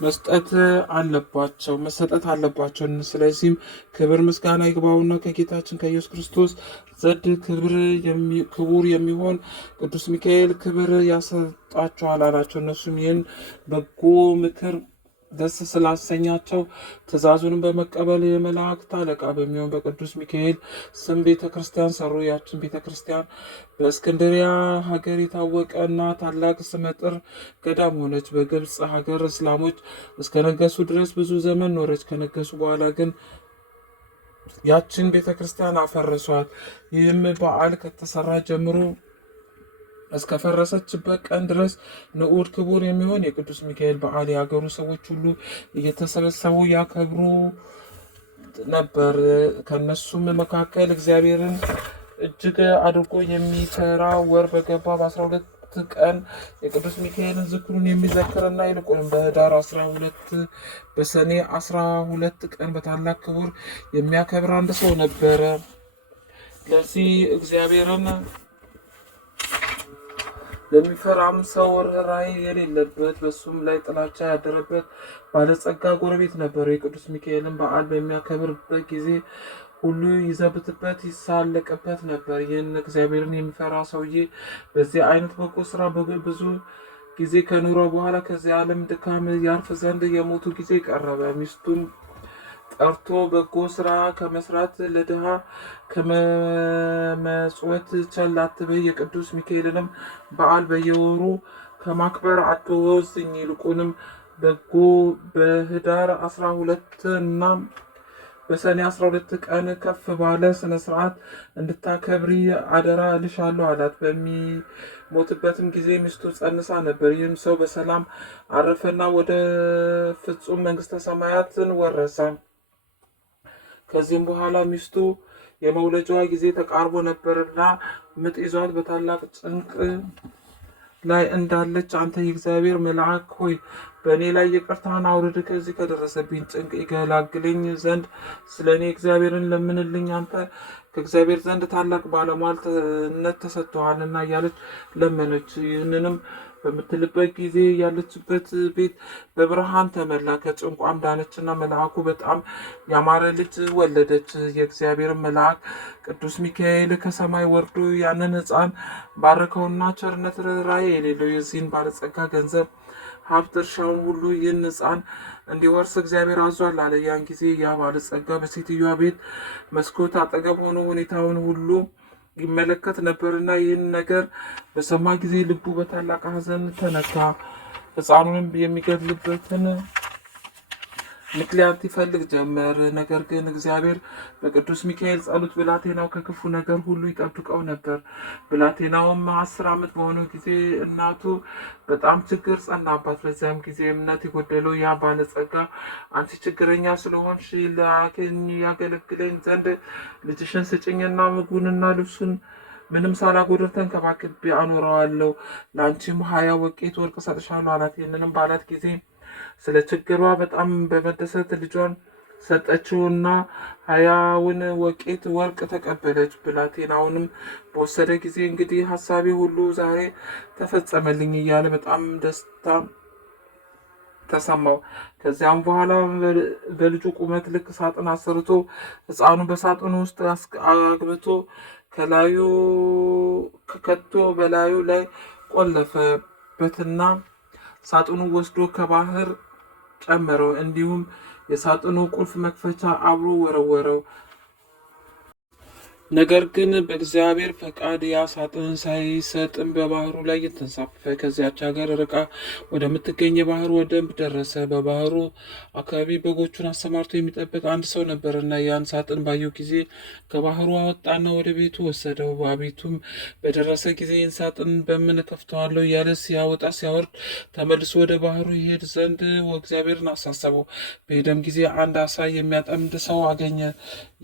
መሰጠት አለባቸው። ስለዚህም ክብር ምስጋና ይግባውና ከጌታችን ከኢየሱስ ክርስቶስ ዘንድ ክቡር የሚሆን ቅዱስ ሚካኤል ክብር ያሰጣቸዋል አላቸው። እነሱም ይህን በጎ ምክር ደስ ስላሰኛቸው ትእዛዙንም በመቀበል የመላእክት አለቃ በሚሆን በቅዱስ ሚካኤል ስም ቤተ ክርስቲያን ሰሩ። ያችን ቤተ ክርስቲያን በእስክንድሪያ ሀገር የታወቀ እና ታላቅ ስመጥር ገዳም ሆነች። በግብፅ ሀገር እስላሞች እስከነገሱ ድረስ ብዙ ዘመን ኖረች። ከነገሱ በኋላ ግን ያችን ቤተ ክርስቲያን አፈረሷት። ይህም በዓል ከተሰራ ጀምሮ እስከፈረሰችበት ቀን ድረስ ንዑድ ክቡር የሚሆን የቅዱስ ሚካኤል በዓል የሀገሩ ሰዎች ሁሉ እየተሰበሰቡ ያከብሩ ነበር። ከነሱም መካከል እግዚአብሔርን እጅግ አድርጎ የሚፈራ ወር በገባ በ12 ቀን የቅዱስ ሚካኤልን ዝክሩን የሚዘክርና ይልቁንም በህዳር 12 በሰኔ 12 ቀን በታላቅ ክቡር የሚያከብር አንድ ሰው ነበረ። ለዚህ እግዚአብሔርን ለሚፈራም ሰው ርኅራኄ የሌለበት በሱም ላይ ጥላቻ ያደረበት ባለጸጋ ጎረቤት ነበረው። የቅዱስ ሚካኤልን በዓል በሚያከብርበት ጊዜ ሁሉ ይዘብትበት ይሳለቅበት ነበር። ይህን እግዚአብሔርን የሚፈራ ሰውዬ በዚህ አይነት በጎ ስራ ብዙ ጊዜ ከኑሮ በኋላ ከዚህ ዓለም ድካም ያርፍ ዘንድ የሞቱ ጊዜ ቀረበ። ሚስቱም ጠርቶ በጎ ስራ ከመስራት ለድሃ ከመመጽወት ቸል አትበይ፣ የቅዱስ ሚካኤልንም በዓል በየወሩ ከማክበር አትወስኝ፣ ይልቁንም በጎ በህዳር 12 እና በሰኔ 12 ቀን ከፍ ባለ ስነ ስርዓት እንድታከብሪ አደራ እልሻለሁ አላት። በሚሞትበትም ጊዜ ሚስቱ ጸንሳ ነበር። ይህም ሰው በሰላም አረፈና ወደ ፍጹም መንግስተ ሰማያትን ወረሰ። ከዚህም በኋላ ሚስቱ የመውለጃዋ ጊዜ ተቃርቦ ነበርና ምጥ ይዟት በታላቅ ጭንቅ ላይ እንዳለች አንተ የእግዚአብሔር መልአክ ሆይ በእኔ ላይ ይቅርታህን አውርድ፣ ከዚህ ከደረሰብኝ ጭንቅ ይገላግለኝ ዘንድ ስለ እኔ እግዚአብሔርን ለምንልኝ፣ አንተ ከእግዚአብሔር ዘንድ ታላቅ ባለሟልነት ተሰጥቶሃልና እያለች ለመነች። ይህንንም በምትልበት ጊዜ ያለችበት ቤት በብርሃን ተመላ፣ ከጭንቋም ዳነችና መልአኩ በጣም ያማረ ልጅ ወለደች። የእግዚአብሔር መልአክ ቅዱስ ሚካኤል ከሰማይ ወርዶ ያንን ሕፃን ባረከውና ቸርነት ርኅራኄ የሌለው የዚህን ባለጸጋ ገንዘብ ሀብት እርሻውን ሁሉ ይህን ሕፃን እንዲወርስ እግዚአብሔር አዟል አለ። ያን ጊዜ ያ ባለጸጋ በሴትዮዋ ቤት መስኮት አጠገብ ሆኖ ሁኔታውን ሁሉ ይመለከት ነበርና ይህን ነገር በሰማ ጊዜ ልቡ በታላቅ ሐዘን ተነካ። ሕፃኑንም የሚገድልበትን ምክንያት ይፈልግ ጀመር። ነገር ግን እግዚአብሔር በቅዱስ ሚካኤል ጸሎት ብላቴናው ከክፉ ነገር ሁሉ ይጠብቀው ነበር። ብላቴናውም 10 ዓመት በሆነው ጊዜ እናቱ በጣም ችግር ጸናባት። በዚያም ጊዜ እምነት የጎደለው ያ ባለጸጋ አንቺ ችግረኛ ስለሆንሽ ላከኝ ያገለግለኝ ዘንድ ልጅሽን ስጭኝና ምግቡንና ልብሱን ምንም ሳላጎድል ተንከባክቤ አኖረዋለሁ፣ ለአንቺም 20 ወቄት ወርቅ እሰጥሻለሁ አላት። ይህንንም ባላት ጊዜ ስለ ችግሯ በጣም በመደሰት ልጇን ሰጠችውና 20ውን ወቄት ወርቅ ተቀበለች። ብላቴናውንም በወሰደ ጊዜ እንግዲህ ሀሳቤ ሁሉ ዛሬ ተፈጸመልኝ እያለ በጣም ደስታ ተሰማው። ከዚያም በኋላ በልጁ ቁመት ልክ ሳጥን አሰርቶ ሕፃኑ በሳጥኑ ውስጥ አግብቶ ከላዩ ከቶ በላዩ ላይ ቆለፈበትና ሳጥኑ ወስዶ ከባህር ጨመረው። እንዲሁም የሳጥኑ ቁልፍ መክፈቻ አብሮ ወረወረው። ነገር ግን በእግዚአብሔር ፈቃድ ያ ሳጥን ሳይሰጥም በባህሩ ላይ የተንሳፈፈ ከዚያች ሀገር ርቃ ወደምትገኝ የባህር ወደብ ደረሰ። በባህሩ አካባቢ በጎቹን አሰማርቶ የሚጠብቅ አንድ ሰው ነበርና ያን ሳጥን ባየው ጊዜ ከባህሩ አወጣና ወደ ቤቱ ወሰደው። በቤቱም በደረሰ ጊዜ ይህን ሳጥን በምን ከፍተዋለሁ እያለ ሲያወጣ ሲያወርድ ተመልሶ ወደ ባህሩ ይሄድ ዘንድ እግዚአብሔርን አሳሰበው። በሄደም ጊዜ አንድ አሳ የሚያጠምድ ሰው አገኘ።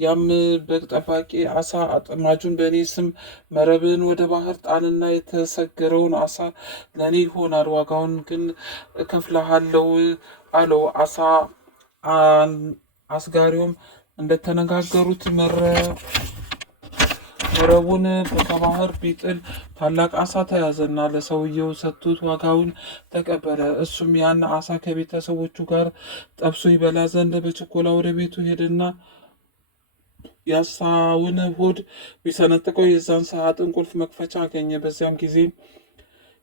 ያም በግ ጠባቂ አሳ አጥማጁን በእኔ ስም መረብን ወደ ባህር ጣልና የተሰገረውን አሳ ለእኔ ይሆናል፣ ዋጋውን ግን እከፍልሃለሁ አለው። አሳ አስጋሪውም እንደተነጋገሩት መረቡን ከባህር ቢጥል ታላቅ አሳ ተያዘና ለሰውየው ሰጥቶት ዋጋውን ተቀበለ። እሱም ያን አሳ ከቤተሰቦቹ ጋር ጠብሶ ይበላ ዘንድ በችኮላ ወደ ቤቱ ሄደና የአሳውን ሆድ ቢሰነጥቀው የዛን ሳጥን ቁልፍ መክፈቻ አገኘ። በዚያም ጊዜ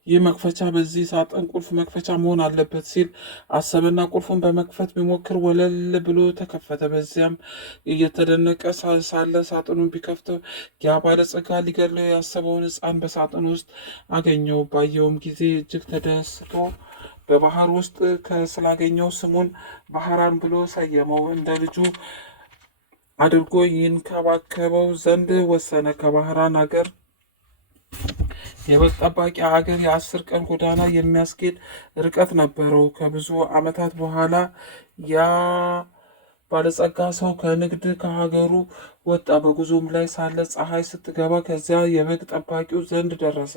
ይህ መክፈቻ በዚህ ሳጥን ቁልፍ መክፈቻ መሆን አለበት ሲል አሰበና ቁልፉን በመክፈት ቢሞክር ወለል ብሎ ተከፈተ። በዚያም እየተደነቀ ሳለ ሳጥኑን ቢከፍተው ያ ባለጸጋ ሊገድለው ያሰበውን ሕፃን በሳጥኑ ውስጥ አገኘው። ባየውም ጊዜ እጅግ ተደስቶ በባህር ውስጥ ስላገኘው ስሙን ባህራን ብሎ ሰየመው። እንደ ልጁ አድርጎ ይንከባከበው ዘንድ ወሰነ። ከባህራን ሀገር የበግ ጠባቂ ሀገር የ10 ቀን ጎዳና የሚያስኬድ ርቀት ነበረው። ከብዙ ዓመታት በኋላ ያ ባለጸጋ ሰው ከንግድ ከሀገሩ ወጣ። በጉዞም ላይ ሳለ ፀሐይ ስትገባ ከዚያ የበግ ጠባቂው ዘንድ ደረሰ።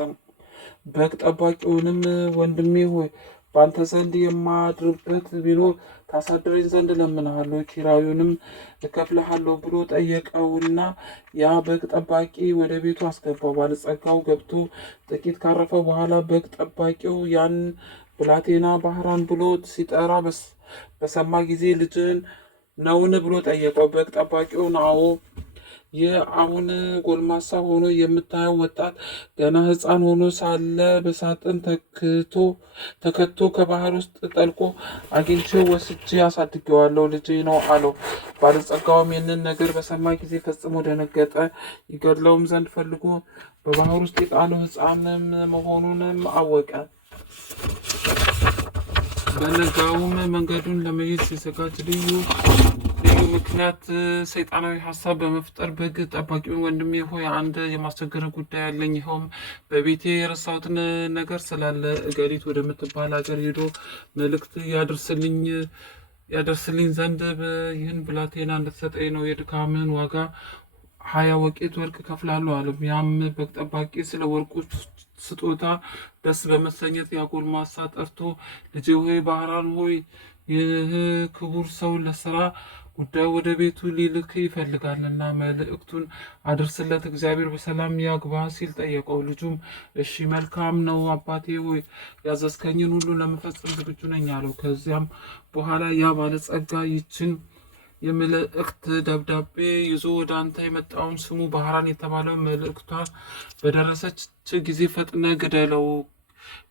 በግ ጠባቂውንም ወንድሜ ሆይ በአንተ ዘንድ የማድርበት ቢኖር ታሳድረኝ ዘንድ እለምንሃለሁ፣ ኪራዩንም እከፍልሃለሁ ብሎ ጠየቀውና ያ በግ ጠባቂ ወደ ቤቱ አስገባው። ባለጸጋው ገብቶ ጥቂት ካረፈ በኋላ በግ ጠባቂው ያን ብላቴና ባህራን ብሎ ሲጠራ በሰማ ጊዜ ልጅን ነውን ብሎ ጠየቀው። በግ ጠባቂውን አዎ፣ ይህ አሁን ጎልማሳ ሆኖ የምታየው ወጣት ገና ሕፃን ሆኖ ሳለ በሳጥን ተከቶ ከባህር ውስጥ ጠልቆ አግኝቼው ወስጄ አሳድጌዋለሁ፣ ልጄ ነው አለው። ባለጸጋውም ይህንን ነገር በሰማ ጊዜ ፈጽሞ ደነገጠ። ይገድለውም ዘንድ ፈልጎ በባህር ውስጥ የጣለው ሕፃንም መሆኑንም አወቀ። በነጋውም መንገዱን ለመሄድ ሲዘጋጅ ልዩ ምክንያት ሰይጣናዊ ሀሳብ በመፍጠር በግ ጠባቂውን ወንድሜ ሆይ አንድ የማስቸገር ጉዳይ አለኝ፣ ይኸውም በቤቴ የረሳሁትን ነገር ስላለ እገሊት ወደምትባል ሀገር ሄዶ መልእክት ያደርስልኝ ዘንድ ይህን ብላቴና እንድትሰጠኝ ነው። የድካምን ዋጋ 20 ወቄት ወርቅ ከፍላለሁ አለ። ያም በግ ጠባቂ ስለ ወርቁ ስጦታ ደስ በመሰኘት ያጎልማሳ ጠርቶ ልጄ ሆይ ባህራን ሆይ ይህ ክቡር ሰው ለስራ ጉዳይ ወደ ቤቱ ሊልክ ይፈልጋልና መልእክቱን አድርስለት፣ እግዚአብሔር በሰላም ያግባ ሲል ጠየቀው። ልጁም እሺ መልካም ነው አባቴ ሆይ ያዘዝከኝን ሁሉ ለመፈጸም ዝግጁ ነኝ አለው። ከዚያም በኋላ ያ ባለጸጋ ይችን የመልእክት ደብዳቤ ይዞ ወደ አንተ የመጣውን ስሙ ባህራን የተባለው መልእክቷ በደረሰች ጊዜ ፈጥነ ግደለው፣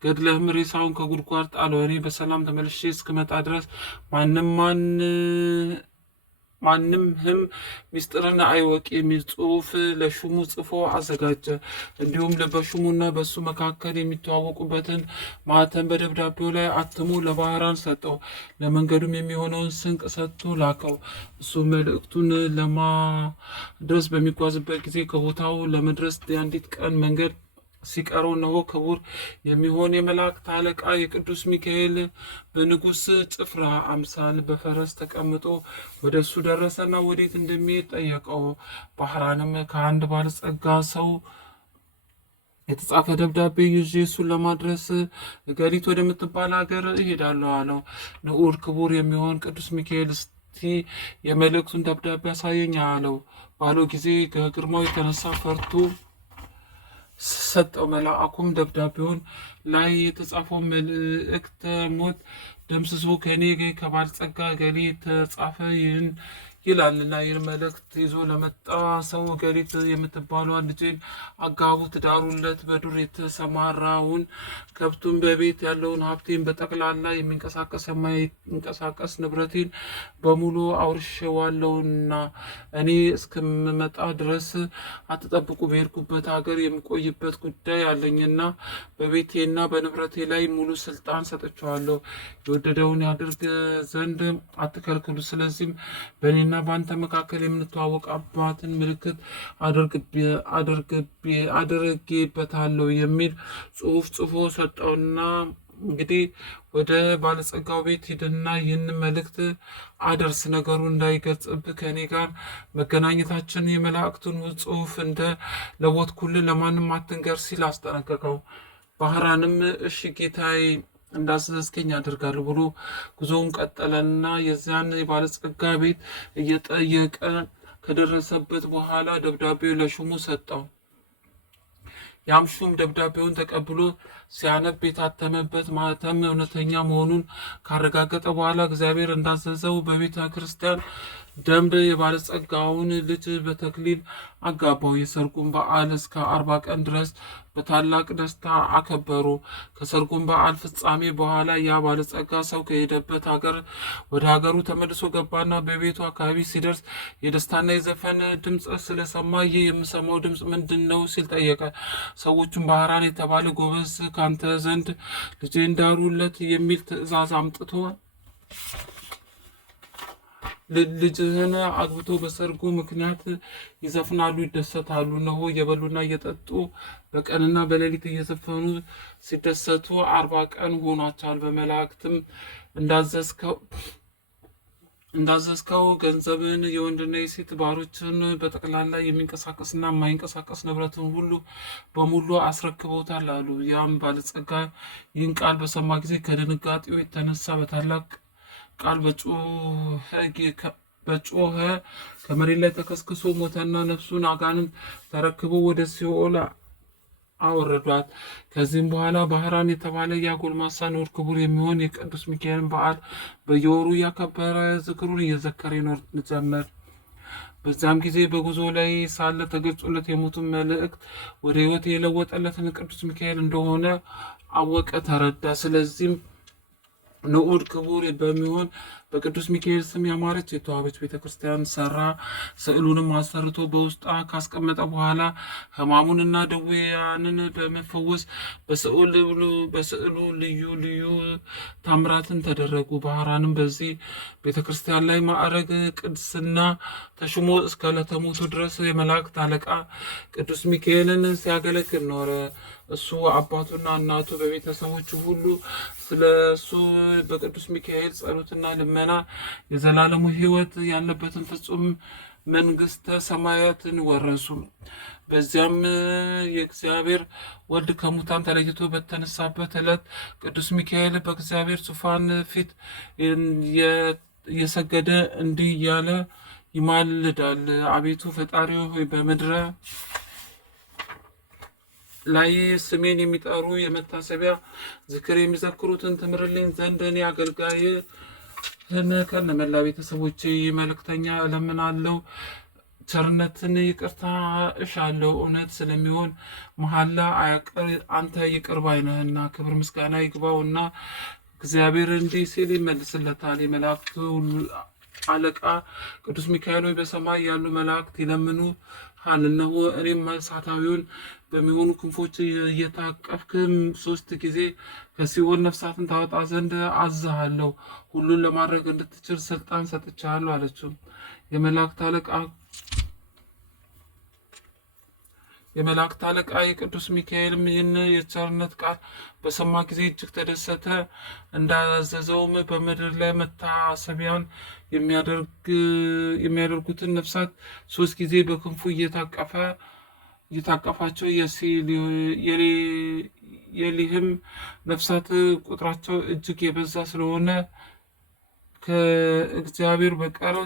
ገድለህም ሬሳውን ከጉድጓድ ጣለው። እኔ በሰላም ተመልሼ እስክመጣ ድረስ ማንምም ሚስጥርን አይወቅ የሚል ጽሑፍ ለሹሙ ጽፎ አዘጋጀ። እንዲሁም በሹሙና በሱ መካከል የሚተዋወቁበትን ማህተም በደብዳቤው ላይ አትሞ ለባህራን ሰጠው። ለመንገዱም የሚሆነውን ስንቅ ሰጥቶ ላከው። እሱ መልእክቱን ለማድረስ በሚጓዝበት ጊዜ ከቦታው ለመድረስ የአንዲት ቀን መንገድ ሲቀረው እነሆ ክቡር የሚሆን የመላእክት አለቃ የቅዱስ ሚካኤል በንጉሥ ጭፍራ አምሳል በፈረስ ተቀምጦ ወደ እሱ ደረሰና ወዴት እንደሚሄድ ጠየቀው። ባህራንም ከአንድ ባለጸጋ ሰው የተጻፈ ደብዳቤ ይዤ እሱን ለማድረስ እገሊት ወደምትባል ሀገር እሄዳለሁ አለው። ንዑድ ክቡር የሚሆን ቅዱስ ሚካኤል እስቲ የመልእክቱን ደብዳቤ አሳየኝ አለው። ባለው ጊዜ ከግርማው የተነሳ ፈርቶ ሰጠው። መልአኩም ደብዳቤውን ላይ የተጻፈው መልእክተ ሞት ደምስሶ ከኔ ከባለጸጋ ገሌ የተጻፈ ይህን ይላልና ይህን መልእክት ይዞ ለመጣ ሰው ገሊት የምትባሏን ልጄን አጋቡት፣ ዳሩለት፣ በዱር የተሰማራውን ከብቱን በቤት ያለውን ሀብቴን በጠቅላላ የሚንቀሳቀስ የማይንቀሳቀስ ንብረቴን በሙሉ አውርሼዋለሁና እኔ እስክመጣ ድረስ አትጠብቁ። በሄድኩበት ሀገር የሚቆይበት ጉዳይ አለኝና በቤቴና በንብረቴ ላይ ሙሉ ስልጣን ሰጥቼዋለሁ። የወደደውን ያድርግ ዘንድ አትከልክሉ። ስለዚህም በእኔና በአንተ መካከል የምንተዋወቅባትን ምልክት አድርጌበታለሁ የሚል ጽሑፍ ጽፎ ሰጠውና እንግዲህ ወደ ባለጸጋው ቤት ሂድና ይህን መልእክት አደርስ፣ ነገሩ እንዳይገልጽብህ ከእኔ ጋር መገናኘታችን የመላእክቱን ጽሑፍ እንደ ለወጥኩልህ ለማንም አትንገር ሲል አስጠነቀቀው። ባህራንም እሺ ጌታዬ እንዳዘዝከኝ አደርጋለሁ ብሎ ጉዞውን ቀጠለና የዚያን የባለጸጋ ቤት እየጠየቀ ከደረሰበት በኋላ ደብዳቤው ለሹሙ ሰጠው። ያም ሹም ደብዳቤውን ተቀብሎ ሲያነብ የታተመበት ማህተም እውነተኛ መሆኑን ካረጋገጠ በኋላ እግዚአብሔር እንዳዘዘው በቤተ ክርስቲያን ደንብ የባለጸጋውን ልጅ በተክሊል አጋባው። የሰርጉን በዓል እስከ 40 ቀን ድረስ በታላቅ ደስታ አከበሩ። ከሰርጉን በዓል ፍጻሜ በኋላ ያ ባለጸጋ ሰው ከሄደበት ሀገር ወደ ሀገሩ ተመልሶ ገባና በቤቱ አካባቢ ሲደርስ የደስታና የዘፈን ድምፅ ስለሰማ ይህ የምሰማው ድምፅ ምንድን ነው ሲል ጠየቀ። ሰዎቹም ባህራን የተባለ ጎበዝ ካንተ ዘንድ ልጄን ዳሩለት የሚል ትእዛዝ አምጥቶ ልጅህን አግብቶ በሰርጉ ምክንያት ይዘፍናሉ፣ ይደሰታሉ። እነሆ እየበሉና እየጠጡ በቀንና በሌሊት እየዘፈኑ ሲደሰቱ 40 ቀን ሆኗቸዋል። በመላእክትም እንዳዘዝከው እንዳዘዝከው ገንዘብን የወንድና የሴት ባሮችን በጠቅላላ የሚንቀሳቀስና የማይንቀሳቀስ ንብረትን ሁሉ በሙሉ አስረክበውታል አሉ። ያም ባለጸጋ ይህን ቃል በሰማ ጊዜ ከድንጋጤው የተነሳ በታላቅ ቃል በጮኸ ከመሬት ላይ ተከስክሶ ሞተና ነፍሱን አጋንንት ተረክበው ወደ ሲኦል አወረዷት። ከዚህም በኋላ ባህራን የተባለ ያ ጎልማሳ ንዑድ ክቡር የሚሆን የቅዱስ ሚካኤልን በዓል በየወሩ እያከበረ ዝክሩን እየዘከረ ይኖር ጀመር። በዚያም ጊዜ በጉዞ ላይ ሳለ ተገልጾለት የሞቱን መልእክት ወደ ሕይወት የለወጠለትን ቅዱስ ሚካኤል እንደሆነ አወቀ፣ ተረዳ። ስለዚህም ንዑድ ክቡር በሚሆን በቅዱስ ሚካኤል ስም ያማረች የተዋበች ቤተክርስቲያን ሰራ። ስዕሉንም አሰርቶ በውስጧ ካስቀመጠ በኋላ ሕማሙንና ደዌያንን በመፈወስ በስዕሉ ልዩ ልዩ ታምራትን ተደረጉ። ባህራንም በዚህ ቤተክርስቲያን ላይ ማዕረግ ቅድስና ተሹሞ እስከ ዕለተ ሞቱ ድረስ የመላእክት አለቃ ቅዱስ ሚካኤልን ሲያገለግል ኖረ። እሱ አባቱና እናቱ በቤተሰቦቹ ሁሉ ስለ እሱ በቅዱስ ሚካኤል ጸሎትና ልመና የዘላለሙ ሕይወት ያለበትን ፍጹም መንግስተ ሰማያትን ወረሱ። በዚያም የእግዚአብሔር ወልድ ከሙታን ተለይቶ በተነሳበት ዕለት ቅዱስ ሚካኤል በእግዚአብሔር ዙፋን ፊት እየሰገደ እንዲህ እያለ ይማልዳል። አቤቱ ፈጣሪ ሆይ በምድረ ላይ ስሜን የሚጠሩ የመታሰቢያ ዝክር የሚዘክሩትን ትምርልኝ ዘንድ እኔ አገልጋይህን ከነመላ ቤተሰቦቼ መልእክተኛ እለምናለሁ። ቸርነትን ይቅርታ እሻለሁ። እውነት ስለሚሆን መሐላ አንተ ይቅር ባይ ነህና ክብር ምስጋና ይግባውና እግዚአብሔር እንዲህ ሲል ይመልስለታል። የመላእክቱ አለቃ ቅዱስ ሚካኤል ሆይ በሰማይ ያሉ መላእክት ይለምኑሃል። እነሆ እኔም እሳታዊውን በሚሆኑ ክንፎች እየታቀፍክም 3 ጊዜ ከሲኦል ነፍሳትን ታወጣ ዘንድ አዝሃለሁ። ሁሉን ለማድረግ እንድትችል ስልጣን ሰጥቻለሁ አለችው። የመላእክት አለቃ የቅዱስ ሚካኤልም ይህን የቸርነት ቃል በሰማ ጊዜ እጅግ ተደሰተ። እንዳዘዘውም በምድር ላይ መታሰቢያን የሚያደርጉትን ነፍሳት 3 ጊዜ በክንፉ እየታቀፋቸው የሊህም ነፍሳት ቁጥራቸው እጅግ የበዛ ስለሆነ ከእግዚአብሔር በቀር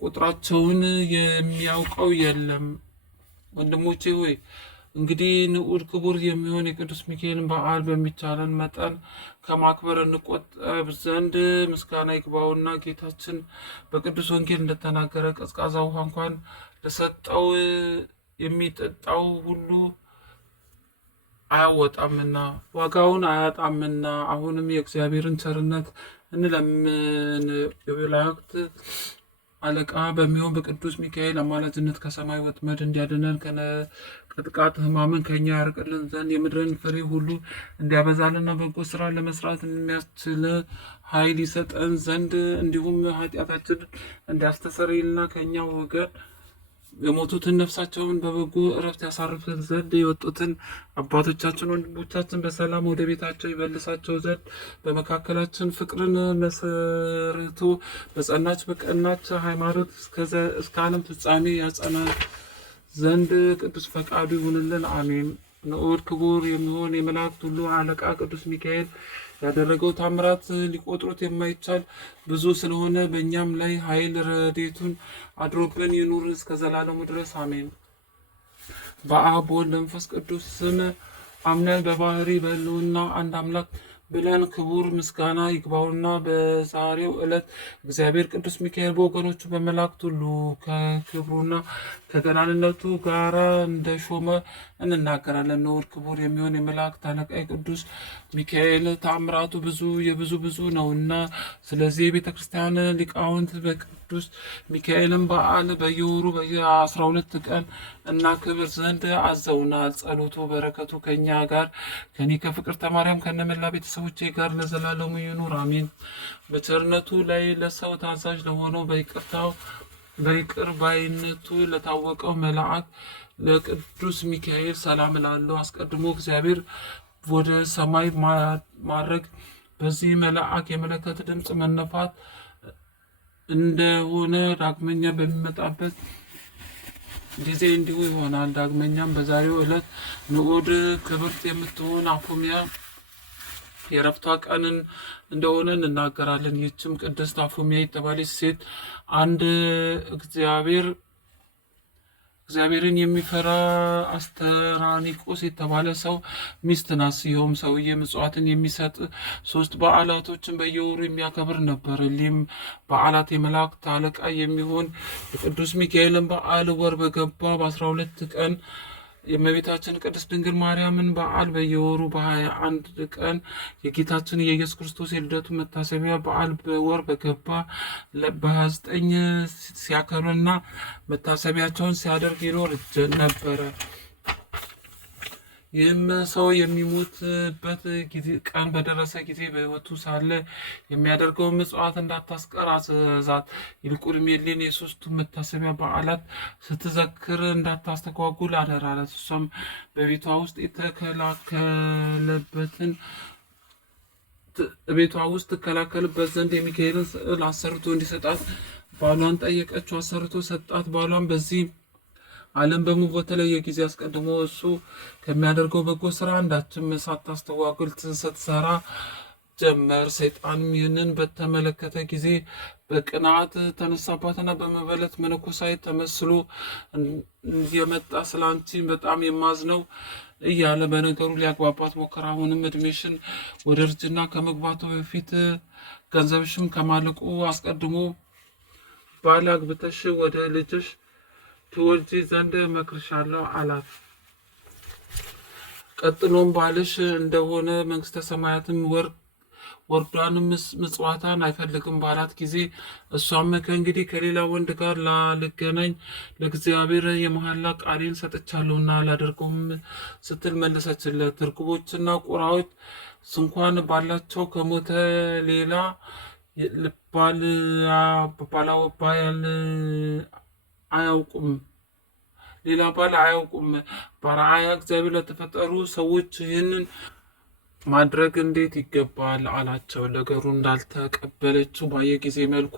ቁጥራቸውን የሚያውቀው የለም። ወንድሞቼ ሆይ እንግዲህ ንዑድ ክቡር የሚሆን የቅዱስ ሚካኤልን በዓል በሚቻለን መጠን ከማክበር እንቆጠብ ዘንድ ምስጋና ይግባውና ጌታችን በቅዱስ ወንጌል እንደተናገረ ቀዝቃዛ ውሃ እንኳን ለሰጠው የሚጠጣው ሁሉ አያወጣምና ዋጋውን አያጣምና። አሁንም የእግዚአብሔርን ቸርነት እንለምን። የመላእክት አለቃ በሚሆን በቅዱስ ሚካኤል አማላጅነት ከሰማይ ወጥመድ እንዲያድነን ከጥቃት ሕማምን ከኛ ያርቅልን ዘንድ የምድርን ፍሬ ሁሉ እንዲያበዛልና በጎ ስራ ለመስራት የሚያስችል ኃይል ይሰጠን ዘንድ እንዲሁም ኃጢአታችን እንዲያስተሰርይልና ከኛ ወገን የሞቱትን ነፍሳቸውን በበጎ እረፍት ያሳርፍን ዘንድ የወጡትን አባቶቻችን ወንድሞቻችን በሰላም ወደ ቤታቸው ይመልሳቸው ዘንድ በመካከላችን ፍቅርን መሰርቶ በጸናች በቀናች ሃይማኖት እስከ ዓለም ፍጻሜ ያጸና ዘንድ ቅዱስ ፈቃዱ ይሁንልን፣ አሜን። ንዑድ ክቡር የሚሆን የመላእክት ሁሉ አለቃ ቅዱስ ሚካኤል ያደረገው ታምራት ሊቆጥሩት የማይቻል ብዙ ስለሆነ በእኛም ላይ ኃይል ረድኤቱን አድሮብን ይኑር እስከ ዘላለሙ ድረስ አሜን። በአብ በወልድ በመንፈስ ቅዱስ ስም አምነን በባህሪ በሕልውና አንድ አምላክ ብለን ክቡር ምስጋና ይግባውና በዛሬው ዕለት እግዚአብሔር ቅዱስ ሚካኤል በወገኖቹ በመላእክት ሁሉ ከክብሩና ከገናንነቱ ጋራ እንደሾመ እንናገራለን። ንዑድ ክቡር የሚሆን የመላእክት አለቃ ቅዱስ ሚካኤል ተአምራቱ ብዙ ነውና፣ ስለዚህ የቤተ ክርስቲያን ሊቃውንት በቅዱስ ሚካኤልን በዓል በየወሩ በየ12 ቀን እናክብር ዘንድ አዘውናል። ጸሎቱ በረከቱ ከኛ ጋር ከኔ ከፍቅርተ ማርያም ከነመላ ቤተሰቦቼ ጋር ለዘላለሙ ይኑር አሜን። በቸርነቱ ላይ ለሰው ታዛዥ ለሆነው በይቅር ባይነቱ ለታወቀው መልአክ ለቅዱስ ሚካኤል ሰላም እላለሁ። አስቀድሞ እግዚአብሔር ወደ ሰማይ ማድረግ በዚህ መልአክ የመለከት ድምፅ መነፋት እንደሆነ ዳግመኛ በሚመጣበት ጊዜ እንዲሁ ይሆናል። ዳግመኛም በዛሬው ዕለት ንዑድ ክብርት የምትሆን አፎሚያ የረፍቷ ቀንን እንደሆነ እንናገራለን። ይህችም ቅድስት አፎሚያ የተባለች ሴት አንድ እግዚአብሔርን የሚፈራ አስተራኒቆስ የተባለ ሰው ሚስት ናት። ይኸውም ሰውዬ ምጽዋትን የሚሰጥ 3 በዓላቶችን በየወሩ የሚያከብር ነበር። እሊህም በዓላት የመላእክት አለቃ የሚሆን የቅዱስ ሚካኤልን በዓል፣ ወር በገባ በ12 ቀን የእመቤታችን ቅድስት ድንግል ማርያምን በዓል፣ በየወሩ በ21 ቀን የጌታችን የኢየሱስ ክርስቶስ የልደቱ መታሰቢያ በዓል፣ በወር በገባ በ29 ሲያከብርና መታሰቢያቸውን ሲያደርግ ይኖር ነበረ። ይህም ሰው የሚሞትበት ቀን በደረሰ ጊዜ በሕይወቱ ሳለ የሚያደርገውን ምጽዋት እንዳታስቀር አዘዛት። ይልቁንም የሌን የ3ቱ መታሰቢያ በዓላት ስትዘክር እንዳታስተጓጉል አደራለት። እሷም በቤቷ ውስጥ ትከላከልበት ዘንድ የሚካኤልን ስዕል አሰርቶ እንዲሰጣት ባሏን ጠየቀችው። አሰርቶ ሰጣት። ባሏን በዚህ ዓለም በሞት በተለየ ጊዜ አስቀድሞ እሱ ከሚያደርገው በጎ ስራ አንዳችም ሳታስተጓጉል ስትሰራ ጀመር። ሰይጣንም ይህንን በተመለከተ ጊዜ በቅንዓት ተነሳባትና በመበለት መነኮሳይት ተመስሎ የመጣ ስለ አንቺ በጣም የማዝነው እያለ በነገሩ ሊያግባባት ሞከረ። አሁንም እድሜሽን ወደ እርጅና ከመግባቱ በፊት ገንዘብሽም ከማለቁ አስቀድሞ ባል አግብተሽ ወደ ልጅሽ ትወልጂ ዘንድ እመክርሻለሁ አላት። ቀጥሎም ባልሽ እንደሆነ መንግስተ ሰማያትም ወርዷንም ምጽዋታን አይፈልግም ባላት ጊዜ እሷም ከእንግዲህ ከሌላ ወንድ ጋር ላልገናኝ ለእግዚአብሔር የመሐላ ቃሌን ሰጥቻለሁና አላደርገውም ስትል መለሰችለት። እርግቦችና ቁራዎች እንኳን ባላቸው ከሞተ ሌላ ባል አያውቁም። በአርአያ እግዚአብሔር ለተፈጠሩ ሰዎች ይህንን ማድረግ እንዴት ይገባል አላቸው። ነገሩ እንዳልተቀበለችው ባየ ጊዜ መልኩ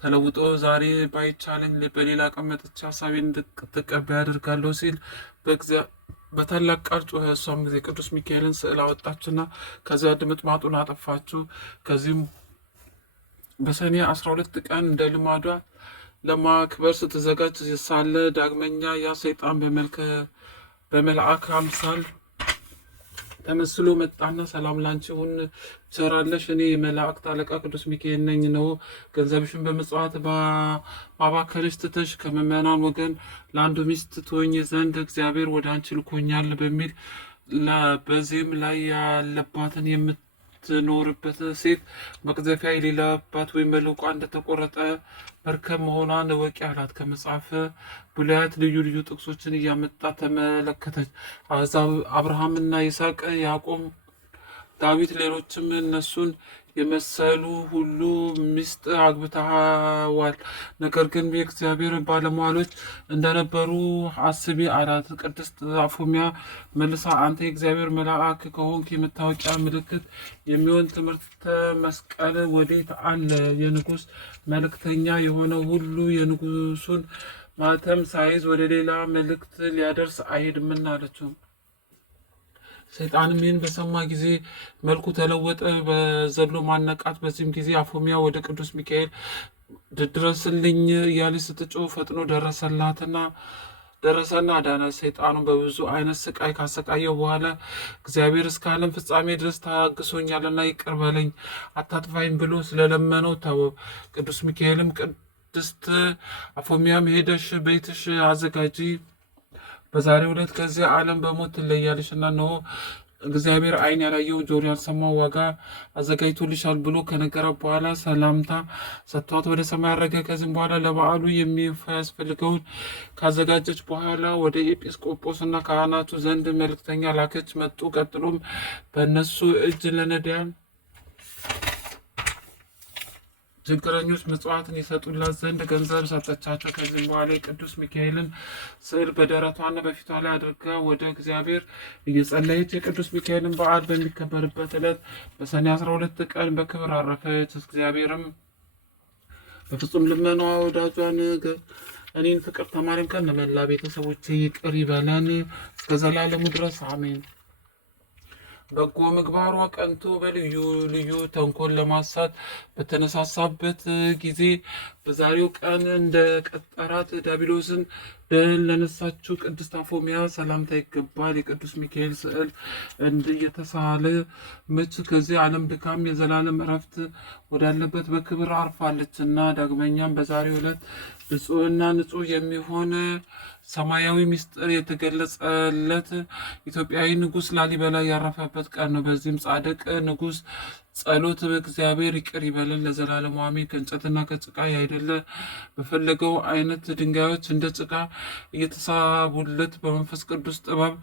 ተለውጦ ዛሬ ባይቻለኝ በሌላ ቀን መጥቼ ሀሳቤን እንድትቀበል ያደርጋለሁ ሲል በታላቅ ቃል ጮኸ። እሷም ጊዜ ቅዱስ ሚካኤልን ስዕል አወጣችና ከዚያ ድምጥማጡን አጠፋችው። ከዚህም በሰኔ 12 ቀን እንደ ልማዷ ለማክበር ስትዘጋጅ ሳለ ዳግመኛ ያ ሰይጣን በመልአክ አምሳል ተመስሎ መጣና ሰላም ላንቺ ይሁን፣ ትሰራለሽ። እኔ የመላእክት አለቃ ቅዱስ ሚካኤል ነኝ ነው። ገንዘብሽን በምጽዋት ማባከልሽ ትተሽ ከምዕመናን ወገን ለአንዱ ሚስት ትሆኝ ዘንድ እግዚአብሔር ወደ አንቺ ልኮኛል በሚል በዚህም ላይ ያለባትን የምትኖርበት ሴት መቅዘፊያ የሌለባት ወይም መልቋ እንደተቆረጠ መርከብ መሆኗን እወቂ አላት። ከመጽሐፈ ብሉያት ልዩ ልዩ ጥቅሶችን እያመጣ ተመለከተች። አብርሃምና ይስሐቅ፣ ያዕቆብ፣ ዳዊት፣ ሌሎችም እነሱን የመሰሉ ሁሉ ሚስት አግብተዋል። ነገር ግን የእግዚአብሔር ባለሟሎች እንደነበሩ አስቢ አላት። ቅድስት አፎሚያ መልሳ አንተ የእግዚአብሔር መልአክ ከሆንክ የመታወቂያ ምልክት የሚሆን ትምህርተ መስቀል ወዴት አለ? የንጉሥ መልእክተኛ የሆነ ሁሉ የንጉሱን ማተም ሳይዝ ወደ ሌላ መልእክት ሊያደርስ አይሄድምና አለችው። ሰይጣንም ይህን በሰማ ጊዜ መልኩ ተለወጠ፣ በዘሎ ማነቃት። በዚህም ጊዜ አፎሚያ ወደ ቅዱስ ሚካኤል ድረስልኝ እያለች ስትጮህ ፈጥኖ ደረሰና አዳናት። ሰይጣኑ በብዙ አይነት ስቃይ ካሰቃየው በኋላ እግዚአብሔር እስከ ዓለም ፍጻሜ ድረስ ታግሶኛልና ይቅር በለኝ አታጥፋኝ ብሎ ስለለመነው ተወው። ቅዱስ ሚካኤልም ቅድስት አፎሚያም ሄደሽ ቤትሽ አዘጋጂ፣ በዛሬው ዕለት ከዚህ ዓለም በሞት ትለያለሽ እና እነሆ እግዚአብሔር ዓይን ያላየው ጆሮ ያልሰማው ዋጋ አዘጋጅቶልሻል ብሎ ከነገረ በኋላ ሰላምታ ሰጥቷት ወደ ሰማይ አረገ። ከዚህም በኋላ ለበዓሉ የሚያስፈልገውን ካዘጋጀች በኋላ ወደ ኤጲስቆጶስና ካህናቱ ዘንድ መልእክተኛ ላከች። መጡ። ቀጥሎም በእነሱ እጅ ለነዳያን ችግረኞች ምጽዋትን ይሰጡላት ዘንድ ገንዘብ ሰጠቻቸው። ከዚህም በኋላ የቅዱስ ሚካኤልን ስዕል በደረቷና በፊቷ ላይ አድርጋ ወደ እግዚአብሔር እየጸለየች የቅዱስ ሚካኤልን በዓል በሚከበርበት ዕለት በሰኔ 12 ቀን በክብር አረፈች። እግዚአብሔርም በፍጹም ልመናዋ ወዳጇን እኔን ፍቅር ተማሪም ከነመላ ቤተሰቦቼ ይቅር ይበለን እስከ ዘላለሙ ድረስ አሜን። በጎ ምግባሯ ቀንቶ በልዩ ልዩ ተንኮል ለማሳት በተነሳሳበት ጊዜ በዛሬው ቀን እንደ ቀጠራት ዲያብሎስን ድል ለነሳችው ቅድስት አፎሚያ ሰላምታ ይገባል። የቅዱስ ሚካኤል ስዕል እየተሳለ ምች ከዚህ ዓለም ድካም የዘላለም እረፍት ወዳለበት በክብር አርፋለችና ዳግመኛም በዛሬው ዕለት ብፁዕና ንጹሕ የሚሆን ሰማያዊ ምስጢር የተገለጸለት ኢትዮጵያዊ ንጉሥ ላሊበላ ያረፈበት ቀን ነው። በዚህም ጻድቅ ንጉሥ ጸሎት እግዚአብሔር ይቅር ይበለን ለዘላለሙ አሜን። ከእንጨትና ከጭቃ ያይደለ በፈለገው አይነት ድንጋዮች እንደ ጭቃ እየተሳቡለት በመንፈስ ቅዱስ ጥበብ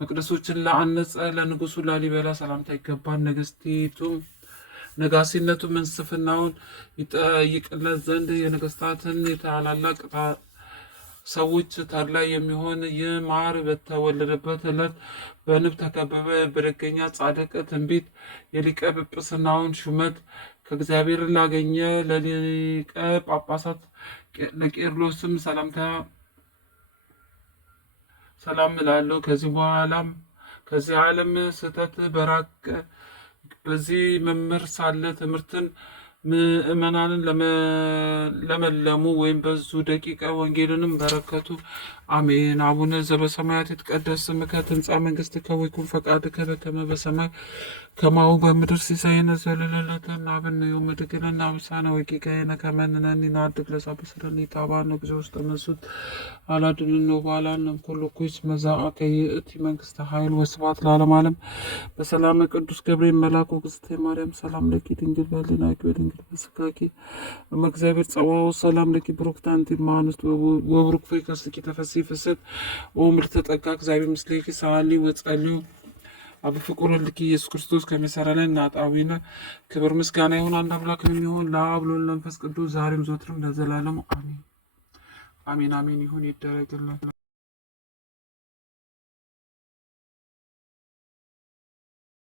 መቅደሶችን ለአነጸ ለንጉሱ ላሊበላ ሰላምታ ይገባል። ንግስቲቱም ነጋሲነቱ ምንስፍናውን ይጠይቅለት ዘንድ የነገስታትን የታላላቅ ሰዎች ታድላ የሚሆን ይህ ማር በተወለደበት ዕለት በንብ ተከበበ። በደገኛ ጻድቅ ትንቢት የሊቀ ጵጵስናውን ሹመት ከእግዚአብሔር ላገኘ ለሊቀ ጳጳሳት ለቄርሎስም ሰላም እላለሁ። ከዚህ በኋላም ከዚህ ዓለም ስህተት በራቀ በዚህ መምህር ሳለ ትምህርትን ምእመናንን ለመለሙ ወይም በዙ ደቂቀ ወንጌልንም በረከቱ አሜን። አቡነ ዘበሰማያት ይትቀደስ ስምከ ትምጻእ መንግሥትከ ወይኩን ፈቃድከ በከመ በሰማይ ከማሁ በምድር ሲሳየነ ዘለለዕለትነ ሀበነ ዮም ወኅድግነ አበሳነ ወጌጋየነ ከመ ንሕነኒ ንኅድግ ለዘአበሰለነ ኢታብአነ እግዚኦ ውስተ መንሱት አላድኅነነ ወባልሐነ እምኩሉ ኩይስ መዛእከ ይእቲ መንግሥተ ኃይል ወስብሐት ለዓለመ ዓለም። በሰላመ ቅዱስ ገብርኤል መልአክ ወእግዝእትየ ማርያም ሰላም ለኪ ድንግል በኅሊናኪ ወድንግል በሥጋኪ እመ እግዚአብሔር ጸባኦት ሰላም ለኪ ብሩክት አንቲ እምአንስት ወቡሩክ ፍሬ ከርሥኪ ተፈሥሒ ፍስሕት ኦ ምልዕተ ጸጋ እግዚአብሔር ምስሌኪ ሰአሊ ወጸልዩ አብ ፍቁር ወልድኪ ኢየሱስ ክርስቶስ ከመሰረለን ናጣዊነ ክብር ምስጋና ይሁን አንድ አምላክ የሚሆን ለአብ ለወልድ ለመንፈስ ቅዱስ ዛሬም ዘወትርም ለዘላለሙ አሜን አሜን አሜን ይሁን ይደረግልን።